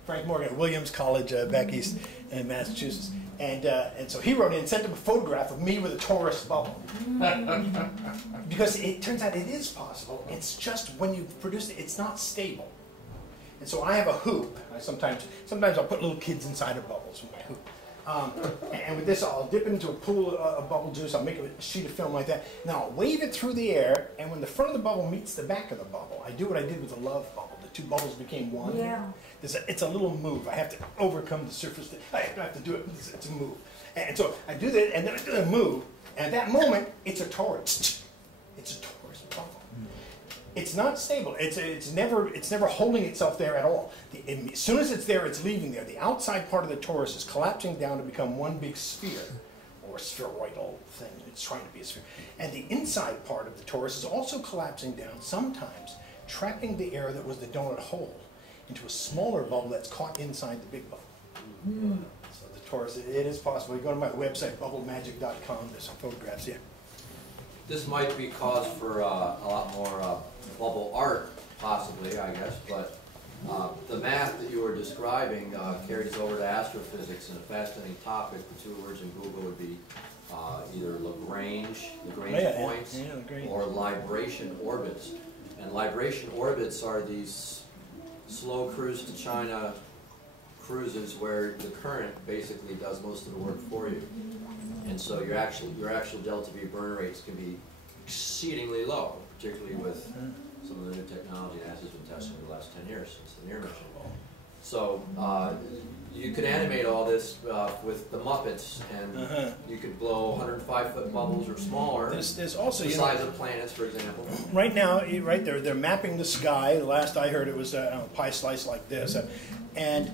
Frank Morgan at Williams College back east in Massachusetts. And so he wrote in and sent him a photograph of me with a torus bubble. Because it turns out it is possible. It's just when you produce it, it's not stable. And so I have a hoop. Sometimes I'll put little kids inside of bubbles with my hoop. And with this, I'll dip it into a pool of bubble juice. I'll make a sheet of film like that. Now I'll wave it through the air, and when the front of the bubble meets the back of the bubble, I do what I did with the love bubble. The two bubbles became one. Yeah. It's a little move. I have to overcome the surface. I have to do it. It's a move. And so I do that, and then I do the move. And at that moment, it's a torus. It's a torus bubble. It's not stable. It's never holding itself there at all. As soon as it's there, it's leaving there. The outside part of the torus is collapsing down to become one big sphere, or spheroidal thing. It's trying to be a sphere. And the inside part of the torus is also collapsing down, sometimes trapping the air that was the donut hole into a smaller bubble that's caught inside the big bubble. So the torus, it is possible. You go to my website, bubblemagic.com. There's some photographs here. This might be cause for a lot more bubble art, possibly, I guess, but the math that you were describing carries over to astrophysics, and a fascinating topic. The two words in Google would be either Lagrange points, or libration orbits. And libration orbits are these slow cruise to China cruises where the current basically does most of the work for you. And so your actual delta V burn rates can be exceedingly low, particularly with some of the new technology NASA's been testing over the last 10 years since the Near mission. So you could animate all this with the Muppets, and you could blow 105-foot bubbles or smaller. There's also, the size of planets, for example. Right now, they're mapping the sky. The last I heard, it was a pie slice like this, and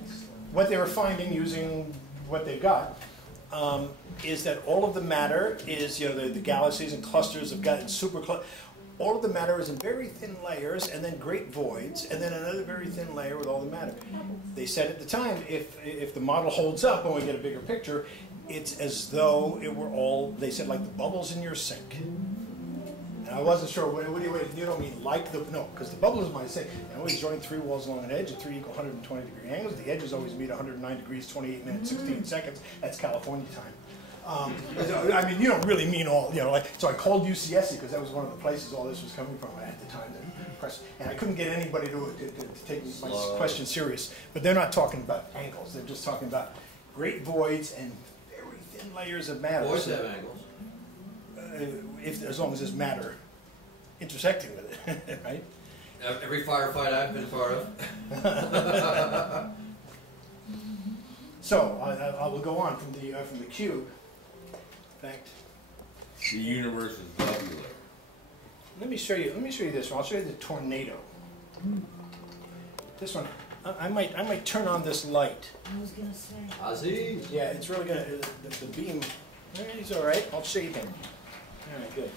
what they were finding using what they've got is that all of the matter is, the galaxies and clusters have gotten all of the matter is in very thin layers, and then great voids, and then another very thin layer with all the matter. They said at the time, if the model holds up and we get a bigger picture, it's as though it were all, they said, like the bubbles in your sink. And I wasn't sure, what do you don't mean like the, no, because the bubble is my sink. I always join three walls along an edge at 3 equal 120-degree angles. The edges always meet 109 degrees, 28 minutes, 16 seconds. That's California time. I mean, you don't really mean all, so I called UCSC because that was one of the places all this was coming from at the time. And I couldn't get anybody to take my question serious. But they're not talking about angles. They're just talking about great voids and very thin layers of matter. Voids have angles. As long as there's matter intersecting with it, right? Every firefight I've been part of. So I will go on from the cube. In fact, the universe is globular. Let me show you this one. I'll show you the tornado. This one, I might turn on this light. I was gonna say. Aziz. Yeah, it's really gonna the beam. He's all right. I'll shade him. All right, good.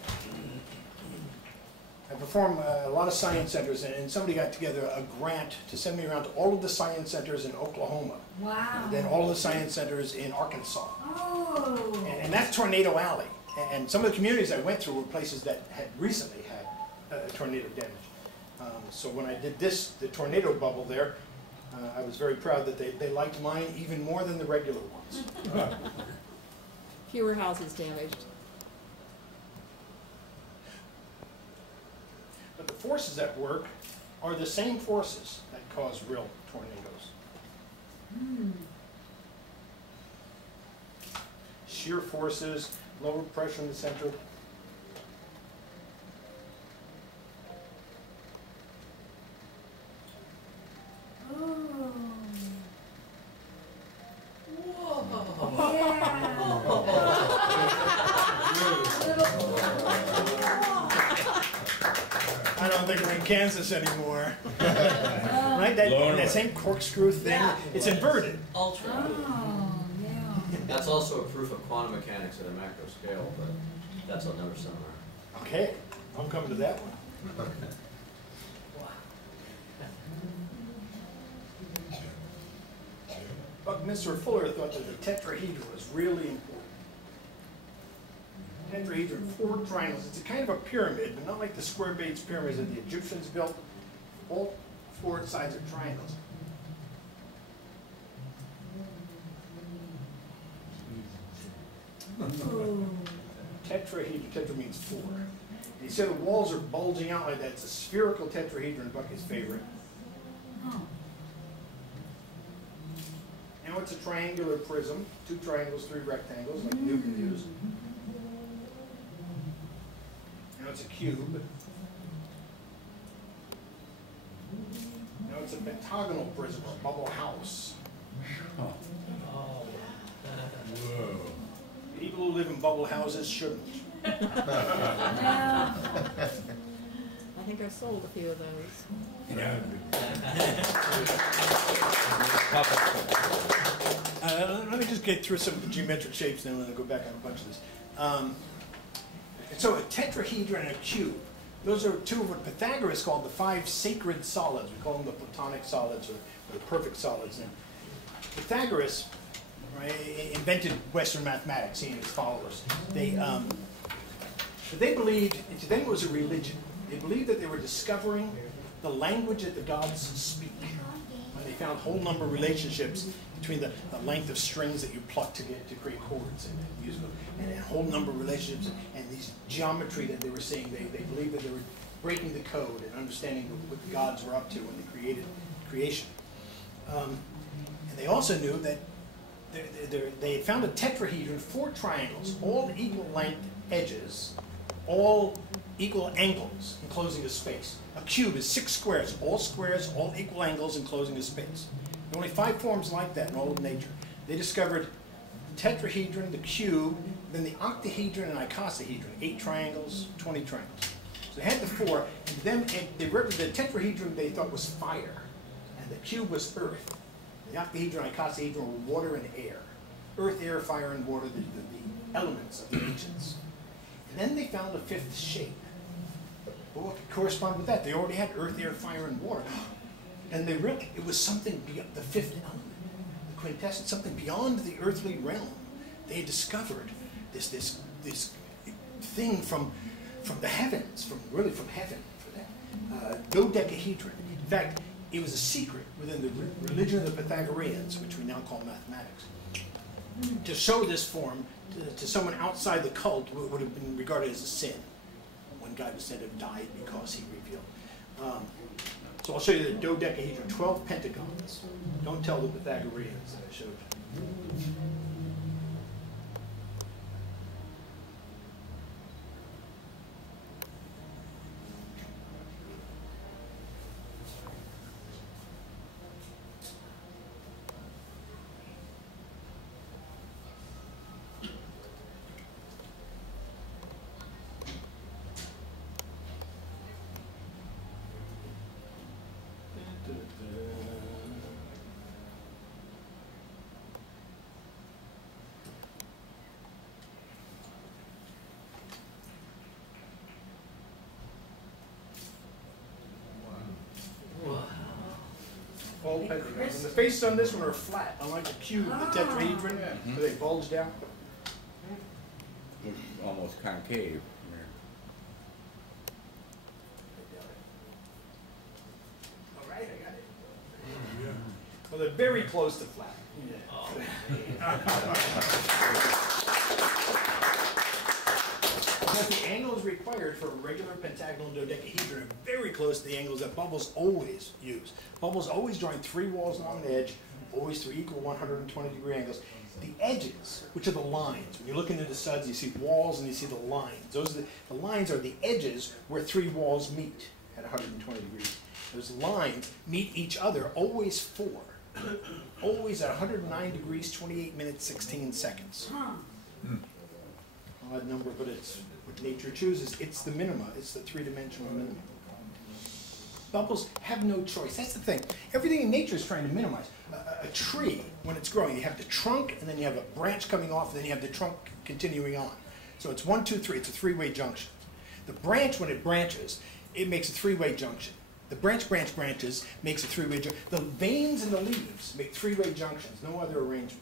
I perform a lot of science centers, and somebody got together a grant to send me around to all of the science centers in Oklahoma. Wow. And then all of the science centers in Arkansas. Oh. And that's Tornado Alley. And some of the communities I went through were places that had recently had tornado damage. So when I did the tornado bubble there, I was very proud that they liked mine even more than the regular ones. Fewer houses damaged. But the forces at work are the same forces that cause real tornadoes. Shear forces, lower pressure in the center. I don't think we're in Kansas anymore. Right? That same corkscrew thing, it's inverted. Ultra. Oh, yeah. That's also a proof of quantum mechanics at a macro scale, but that's another seminar. Okay, I'm coming to that one. Buckminster Fuller thought that the tetrahedron was really important. Tetrahedron, 4 triangles. It's a kind of a pyramid, but not like the square base pyramids that the Egyptians built. All 4 sides are triangles. Ooh. Tetrahedron. Tetra means four. And he said the walls are bulging out like that. It's a spherical tetrahedron, Bucky's favorite. Oh. Now it's a triangular prism. 2 triangles, 3 rectangles, like Newton used. Now it's a cube. Now it's a pentagonal prism, or bubble house. Whoa. People who live in bubble houses shouldn't. Yeah. I think I've sold a few of those. Let me just get through some of the geometric shapes, then we'll go back on a bunch of this. So a tetrahedron and a cube. Those are 2 of what Pythagoras called the 5 sacred solids. We call them the platonic solids or the perfect solids. And Pythagoras, right, invented Western mathematics, he and his followers. They believed, to them it was a religion. They believed that they were discovering the language that the gods speak. And they found whole number relationships between the length of strings that you pluck to create chords and musical, and a whole number of relationships and these geometry that they were seeing. They believed that they were breaking the code and understanding what the gods were up to when they created creation. And they also knew that they had found a tetrahedron, 4 triangles, all equal length edges, all equal angles enclosing a space. A cube is 6 squares, all equal angles enclosing a space. There are only 5 forms like that in all of nature. They discovered the tetrahedron, the cube, then the octahedron and icosahedron, 8 triangles, 20 triangles. So they had the 4, and then the tetrahedron they thought was fire, and the cube was earth. The octahedron and icosahedron were water and air. Earth, air, fire, and water, the elements of the ancients. And then they found a 5th shape. Well, what could correspond with that? They already had earth, air, fire, and water. And they really, it was something beyond the 5th element, the quintessence, something beyond the earthly realm. They had discovered this thing from the heavens, from heaven for them. Dodecahedron. In fact, it was a secret within the religion of the Pythagoreans, which we now call mathematics. To show this form to someone outside the cult would have been regarded as a sin. One guy was said to have died because he revealed. So I'll show you the dodecahedron, 12 pentagons. Don't tell the Pythagoreans that I showed you. All pentagons. And the faces on this one are flat, unlike the cube, the tetrahedron, where they bulged out. Looks almost concave. All right, I got it. Well, they're very close to flat. Because the angles required for a regular pentagonal dodecahedron are very close to the angles that bubbles always use. Bubbles always join 3 walls along an edge, always 3 equal 120-degree angles. The edges, which are the lines, when you look into the suds, you see walls and you see the lines. Those are the lines are the edges where 3 walls meet at 120 degrees. Those lines meet each other, always 4. Always at 109 degrees, 28 minutes, 16 seconds. Odd number, but it's what nature chooses. It's the minima. It's the 3-dimensional minimum. Bubbles have no choice. That's the thing. Everything in nature is trying to minimize. A tree, when it's growing, you have the trunk, and then you have a branch coming off, and then you have the trunk continuing on. So it's 1, 2, 3. It's a 3-way junction. The branch, when it branches, it makes a 3-way junction. The branches makes a 3-way junction. The veins in the leaves make 3-way junctions. No other arrangement.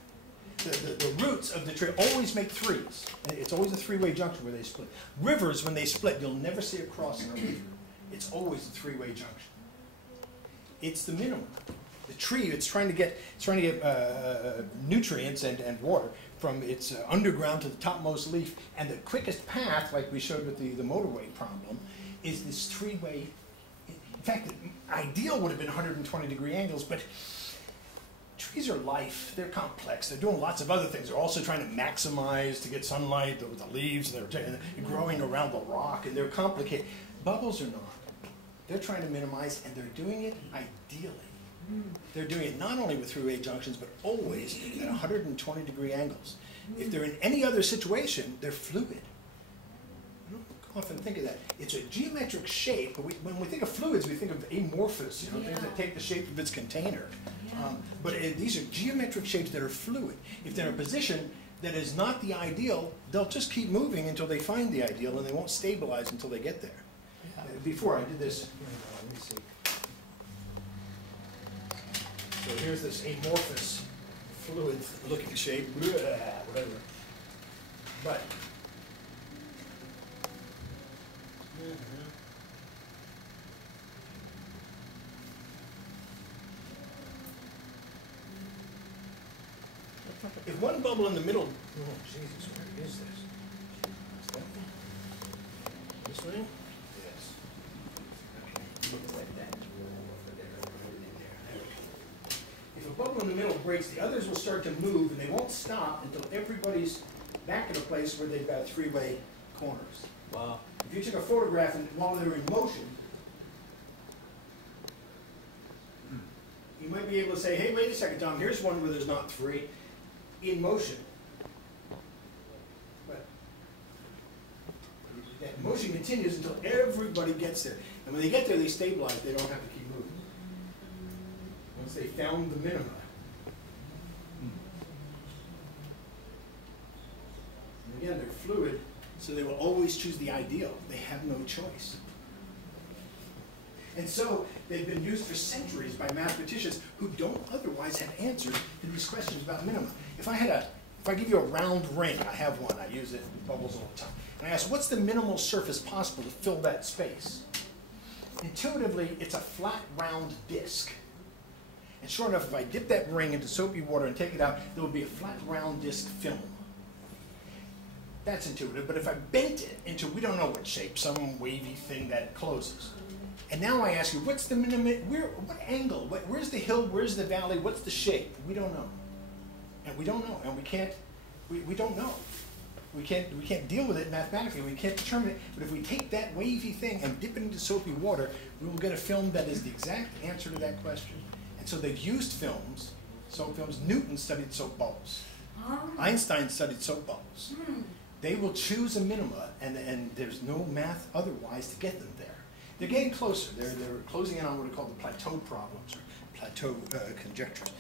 The roots of the tree always make 3s. It's always a 3-way junction where they split. Rivers, when they split, you'll never see a crossing of a river. It's always a 3-way junction. It's the minimum. The tree, it's trying to get nutrients and water from its underground to the topmost leaf. And the quickest path, like we showed with the motorway problem, is this three-way. In fact, the ideal would have been 120-degree angles, but trees are life. They're complex. They're doing lots of other things. They're also trying to maximize to get sunlight with the leaves. They're growing around the rock, and they're complicated. Bubbles are not. They're trying to minimize, and they're doing it ideally. They're doing it not only with three-way junctions, but always at 120-degree angles. If they're in any other situation, they're fluid. I don't often think of that. It's a geometric shape, but when we think of fluids, we think of amorphous, things that take the shape of its container. But these are geometric shapes that are fluid. If they're in a position that is not the ideal, they'll just keep moving until they find the ideal, and they won't stabilize until they get there. Before I did this, let me see. So here's this amorphous, fluid-looking shape, whatever. But if one bubble in the middle, oh Jesus, where is this? Is that one? This way? Yes. Okay. Look like that. If a bubble in the middle breaks, the others will start to move, and they won't stop until everybody's back in a place where they've got three-way corners. Wow. If you took a photograph and while they're in motion, you might be able to say, hey, wait a second, Tom, here's one where there's not three in motion. But that motion continues until everybody gets there. And when they get there, they stabilize. They don't have to keep moving. Once they found the minima. And again, they're fluid, so they will always choose the ideal. They have no choice. And so they've been used for centuries by mathematicians who don't otherwise have answers to these questions about minima. If I give you a round ring, I have one, I use it in bubbles all the time, and I ask, what's the minimal surface possible to fill that space? Intuitively, it's a flat, round disk. And sure enough, if I dip that ring into soapy water and take it out, there will be a flat, round disk film. That's intuitive, but if I bent it into, we don't know what shape, some wavy thing that closes. And now I ask you, what's the minimum, what angle, where's the hill, where's the valley, what's the shape? We don't know. And we don't know, and we don't know. We can't deal with it mathematically, we can't determine it, but if we take that wavy thing and dip it into soapy water, we will get a film that is the exact answer to that question. And so they've used films, soap films. Newton studied soap bubbles. Einstein studied soap bubbles. They will choose a minima, and there's no math otherwise to get them there. They're getting closer. They're closing in on what are called the plateau problems, or plateau conjectures,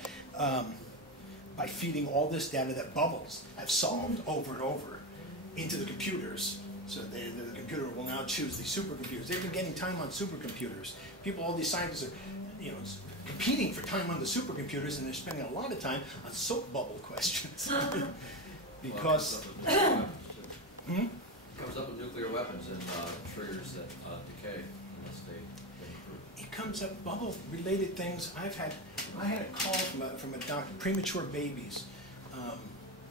by feeding all this data that bubbles have solved over and over into the computers. So the computer will now choose these supercomputers. They've been getting time on supercomputers. All these scientists are, competing for time on the supercomputers, and they're spending a lot of time on soap bubble questions. Because comes up with nuclear weapons and triggers that decay unless they it comes up bubble-related things. I had a call from a doctor, premature babies.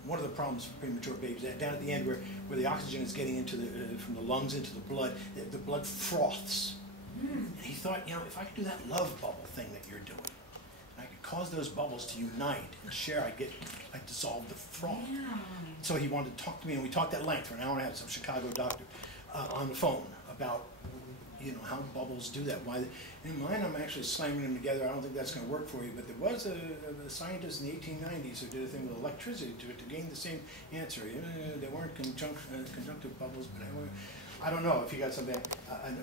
One of the problems for premature babies, down at the end where the oxygen is getting into from the lungs into the blood froths. And he thought, if I could do that love bubble thing that you're doing, I could cause those bubbles to unite and share, I'd dissolve the froth. Yeah. So he wanted to talk to me, and we talked at length for an hour and a half, some Chicago doctor, on the phone about how bubbles do that. Why? In mine, I'm actually slamming them together. I don't think that's going to work for you. But there was a scientist in the 1890s who did a thing with electricity to gain the same answer. They weren't conjunctive bubbles, but I don't know if you got something.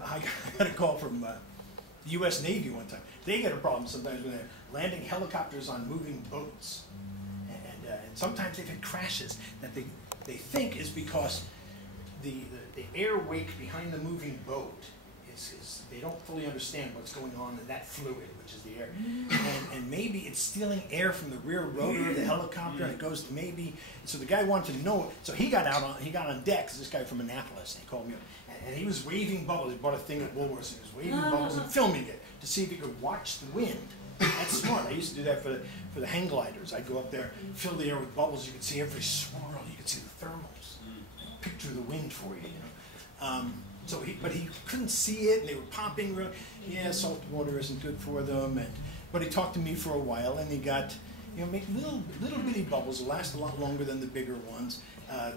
I got a call from the U.S. Navy one time. They get a problem sometimes when they're landing helicopters on moving boats, and sometimes they've had crashes that they think is because the air wake behind the moving boat is they don't fully understand what's going on in that fluid, which is the air, and maybe it's stealing air from the rear rotor of the helicopter, and it goes to maybe. So the guy wanted to know it, so he got on deck. This guy from Annapolis, and he called me up, and he was waving bubbles. He bought a thing at Woolworths, and he was waving bubbles and filming it to see if he could watch the wind. That's smart. I used to do that for the hang gliders. I'd go up there, fill the air with bubbles. You could see every swirl. You could see the thermals. Picture the wind for you, you know. But he couldn't see it, and they were popping. Yeah, salt water isn't good for them. But he talked to me for a while, and he got, you know, make little bitty bubbles that last a lot longer than the bigger ones.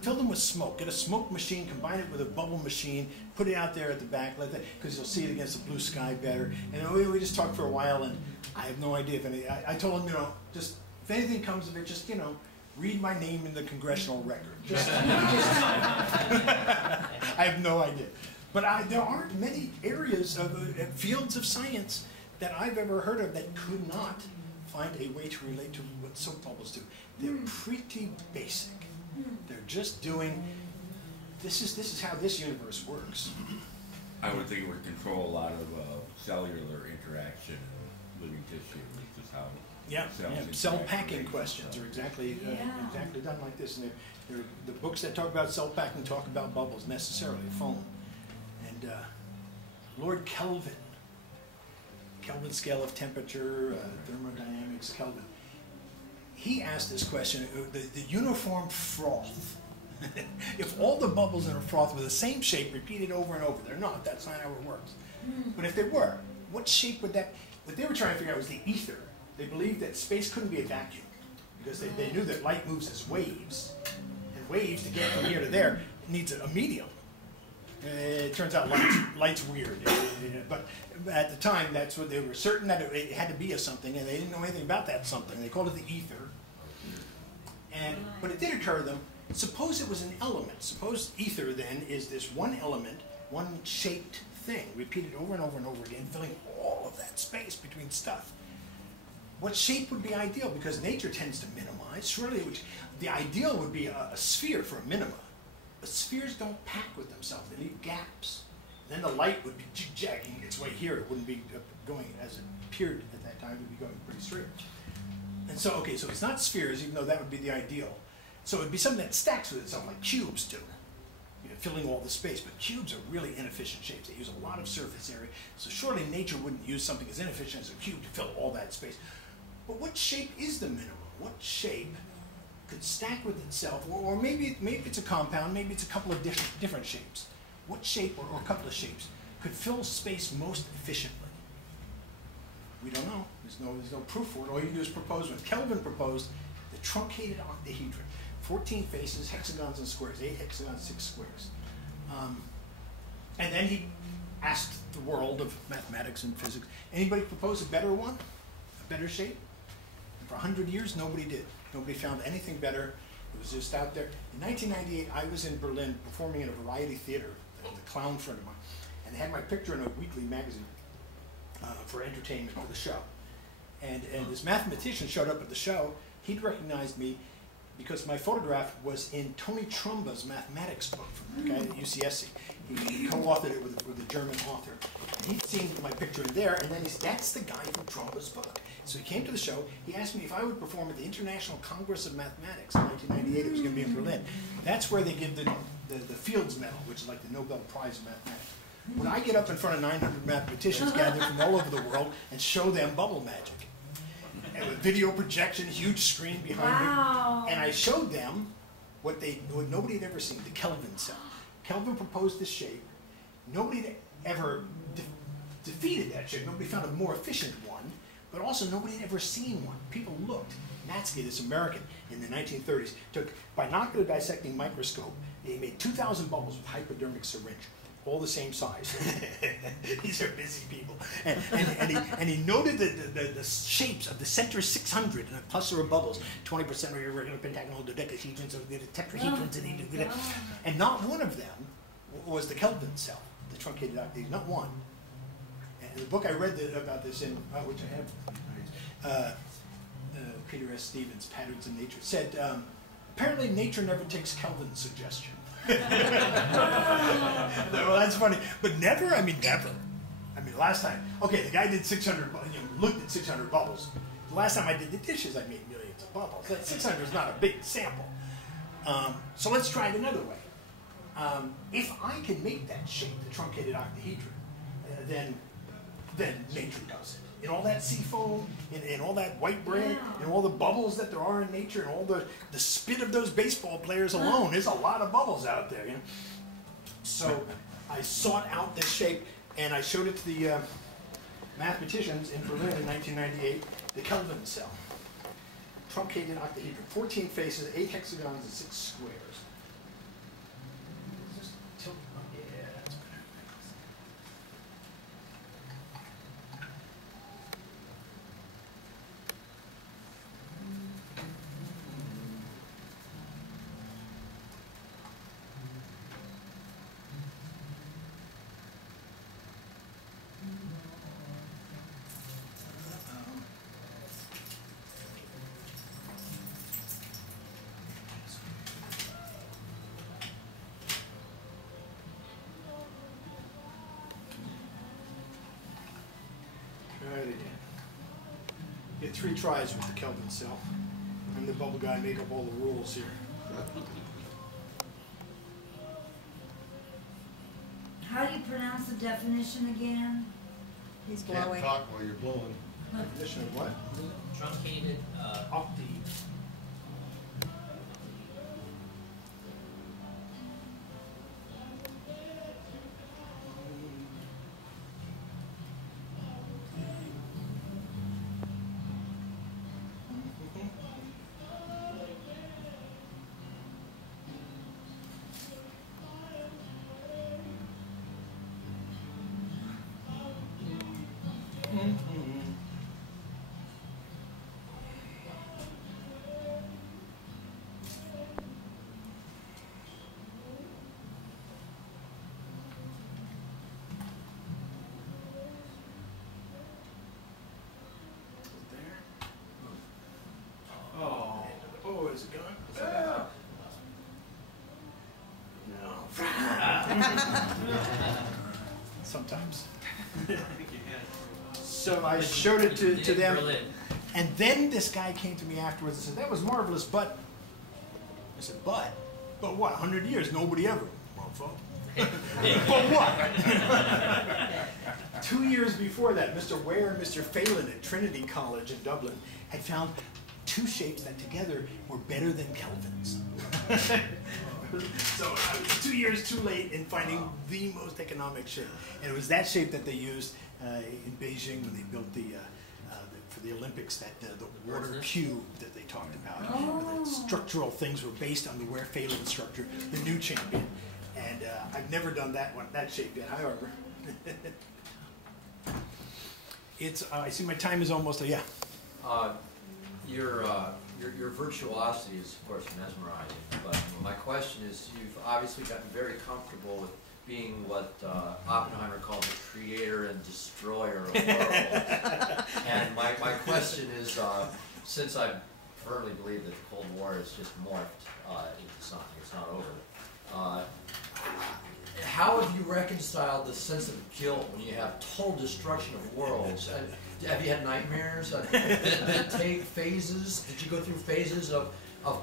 Fill them with smoke. Get a smoke machine, combine it with a bubble machine, put it out there at the back, because you'll see it against the blue sky better. And we just talked for a while, and I have no idea if any. I told him, you know, just if anything comes of it, just, you know, read my name in the congressional record. I have no idea. But there aren't many areas of fields of science that I've ever heard of that could not find a way to relate to what soap bubbles do. They're pretty basic. They're just doing, this is how this universe works. I would think it would control a lot of cellular interaction in living tissue, which is how cell packing questions are exactly done like this. And the books that talk about cell packing talk about bubbles necessarily, foam. And Lord Kelvin scale of temperature, thermodynamics, Kelvin. He asked this question, the uniform froth. If all the bubbles in a froth were the same shape, repeated over and over, they're not. That's not how it works. But if they were, what shape would that? What they were trying to figure out was the ether. They believed that space couldn't be a vacuum because they knew that light moves as waves, and waves to get from here to there needs a medium. It turns out light's weird, but at the time that's what they were certain that it had to be a something, and they didn't know anything about that something. They called it the ether. But it did occur to them, suppose it was an element. Suppose ether then is this one element, one shaped thing, repeated over and over and over again, filling all of that space between stuff. What shape would be ideal? Because nature tends to minimize. Surely the ideal would be a sphere for a minima. But spheres don't pack with themselves. They leave gaps. Then the light would be jig-jagging its way here. It wouldn't be going as it appeared at that time. It would be going pretty straight. And so, okay, so it's not spheres, even though that would be the ideal. So it would be something that stacks with itself, like cubes do, you know, filling all the space. But cubes are really inefficient shapes. They use a lot of surface area. So surely nature wouldn't use something as inefficient as a cube to fill all that space. But what shape is the minimum? What shape could stack with itself, or maybe it's a compound, maybe it's a couple of different shapes. What shape or a couple of shapes could fill space most efficiently? We don't know. There's no proof for it. All you do is propose one. Kelvin proposed the truncated octahedron. 14 faces, hexagons and squares, 8 hexagons, 6 squares. And then he asked the world of mathematics and physics, anybody propose a better one? A better shape? And for 100 years, nobody did. Nobody found anything better. It was just out there. In 1998, I was in Berlin performing in a variety theater, the clown friend of mine, and they had my picture in a weekly magazine for entertainment for the show. And this mathematician showed up at the show. He'd recognized me because my photograph was in Tony Trumba's mathematics book from the guy at UCSC. He co-authored it with a German author. And he'd seen my picture in there, and then he said, that's the guy from Trumba's book. So he came to the show. He asked me if I would perform at the International Congress of Mathematics in 1998. It was going to be in Berlin. That's where they give the Fields Medal, which is like the Nobel Prize of Mathematics. When I get up in front of 900 mathematicians gathered from all over the world and show them bubble magic, and with video projection, huge screen behind me, and I showed them what nobody had ever seen, the Kelvin cell. Kelvin proposed this shape. Nobody had ever defeated that shape. Nobody found a more efficient one, but also nobody had ever seen one. People looked. Matsky, this American, in the 1930s, took binocular dissecting microscope. He made 2,000 bubbles with hypodermic syringe, all the same size. These are busy people. And he noted the shapes of the center 600 and a cluster of bubbles. 20% are irregular pentagonal dodecahedrons, tetrahedrons, and not one of them was the Kelvin cell, the truncated octahedron, not one. And the book I read about this in, which I have, Peter S. Stevens, Patterns in Nature, said, apparently nature never takes Kelvin's suggestion. Well, that's funny. But never? I mean, never. I mean, last time, okay, the guy did 600, looked at 600 bubbles. The last time I did the dishes, I made millions of bubbles. That 600 is not a big sample. So let's try it another way. If I can make that shape, the truncated octahedron, then than nature does. In all that sea foam, in all that white bread, in all the bubbles that there are in nature, and all the spit of those baseball players alone, there's a lot of bubbles out there. You know? So I sought out this shape, and I showed it to the mathematicians in Berlin in 1998, the Kelvin cell. Truncated octahedron, 14 faces, 8 hexagons, and 6 squares. Just tilt, yeah, that's better. Try it again. Get 3 tries with the Kelvin cell. I'm the bubble guy, make up all the rules here. How do you pronounce the definition again? He's Can't blowing. talk while you're blowing. Definition of what? Truncated, Octi. Oh, is it gone? No. Sometimes. So I showed it to them, and then this guy came to me afterwards and said, "That was marvelous, but..." I said, but what? 100 years, nobody ever, motherfucker. But what? 2 years before that, Mr. Ware and Mr. Phelan at Trinity College in Dublin had found 2 shapes that together were better than Kelvin's. So I was 2 years too late in finding the most economic shape. And it was that shape that they used in Beijing when they built for the Olympics, the water cube that they talked about. The structural things were based on the Ware-Phelan structure, the new champion. And I've never done that shape yet, however. I see my time is almost, yeah. Your virtuosity is, of course, mesmerizing, but my question is, you've obviously gotten very comfortable with being what Oppenheimer called the creator and destroyer of worlds. And my question is, since I firmly believe that the Cold War has just morphed into something, it's not over, how have you reconciled the sense of guilt when you have total destruction of worlds? Have you had nightmares? Did it take phases? Did you go through phases of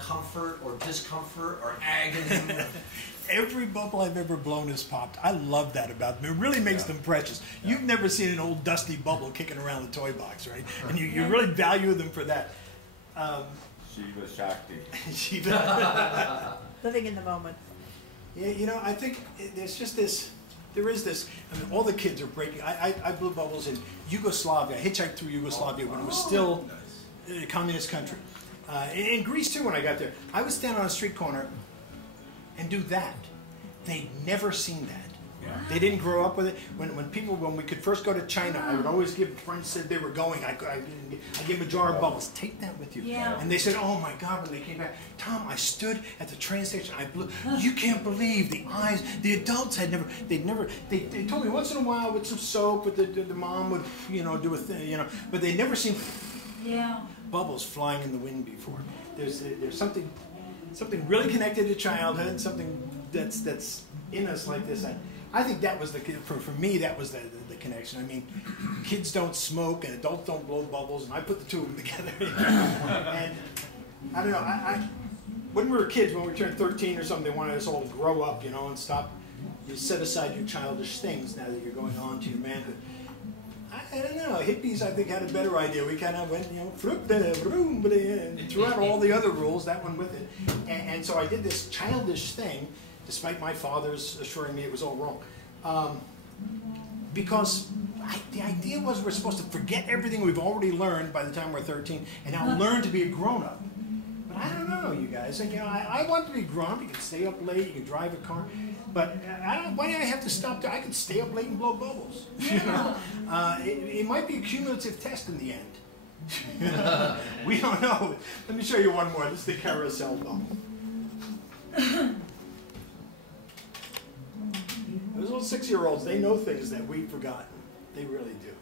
comfort or discomfort or agony? Every bubble I've ever blown has popped. I love that about them. It really makes them precious. You've never seen an old dusty bubble kicking around the toy box, right? And you really value them for that. Shiva Shakti. Shiva. Living in the moment. Yeah, you know, I think there's just this, there is this, I mean, all the kids are breaking. I blew bubbles in Yugoslavia. I hitchhiked through Yugoslavia when it was still a communist country. In Greece, too, when I got there. I would stand on a street corner and do that. They'd never seen that. Yeah. They didn't grow up with it. When we could first go to China, I would always give friends said they were going. I give them a jar of bubbles. Take that with you. Yeah. And they said, "Oh my God!" When they came back, Tom, I stood at the train station. I blew. You can't believe the eyes. The adults had never. They told me once in a while with some soap, with the mom would do a thing, but they'd never seen bubbles flying in the wind before. There's something really connected to childhood. Something that's in us like this. I think that was for me, that was the connection. I mean, kids don't smoke and adults don't blow bubbles, and I put the two of them together. And I don't know, when we were kids, when we turned 13 or something, they wanted us all to grow up, and stop. You set aside your childish things now that you're going on to your manhood. I don't know. Hippies, I think, had a better idea. We kind of went, and threw out all the other rules, that one with it. And so I did this childish thing, despite my father's assuring me it was all wrong. Because the idea was we're supposed to forget everything we've already learned by the time we're 13 and now learn to be a grown-up. But I don't know, you guys. Like, I want to be grown-up. You can stay up late. You can drive a car. But why do I have to stop? I can stay up late and blow bubbles. You know? It might be a cumulative test in the end. We don't know. Let me show you one more. This is the carousel bubble. Those little 6-year-olds, they know things that we've forgotten. They really do.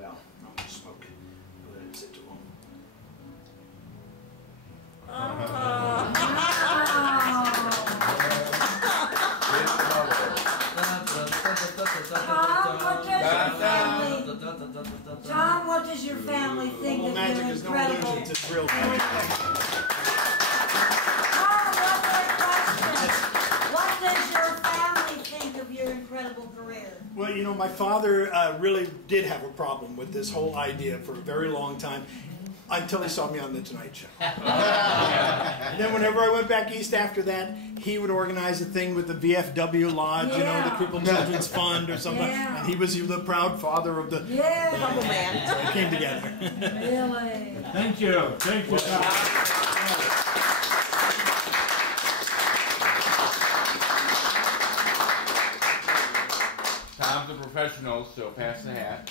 Well, I'm going to smoke. Let it sit too long. Tom, what does your family think Well, of magic your is no incredible... illusions, it's real magic. Tom, one more question. What does your family think of your incredible career? Well, you know, my father really did have a problem with this whole idea for a very long time, until he saw me on The Tonight Show. And then whenever I went back east after that, he would organize a thing with the VFW Lodge, you know, the Crippled Children's Fund or something. And he was the proud father of the humble man. So it came together. Really? Thank you. Thank you. Tom's a professional, so pass the hat.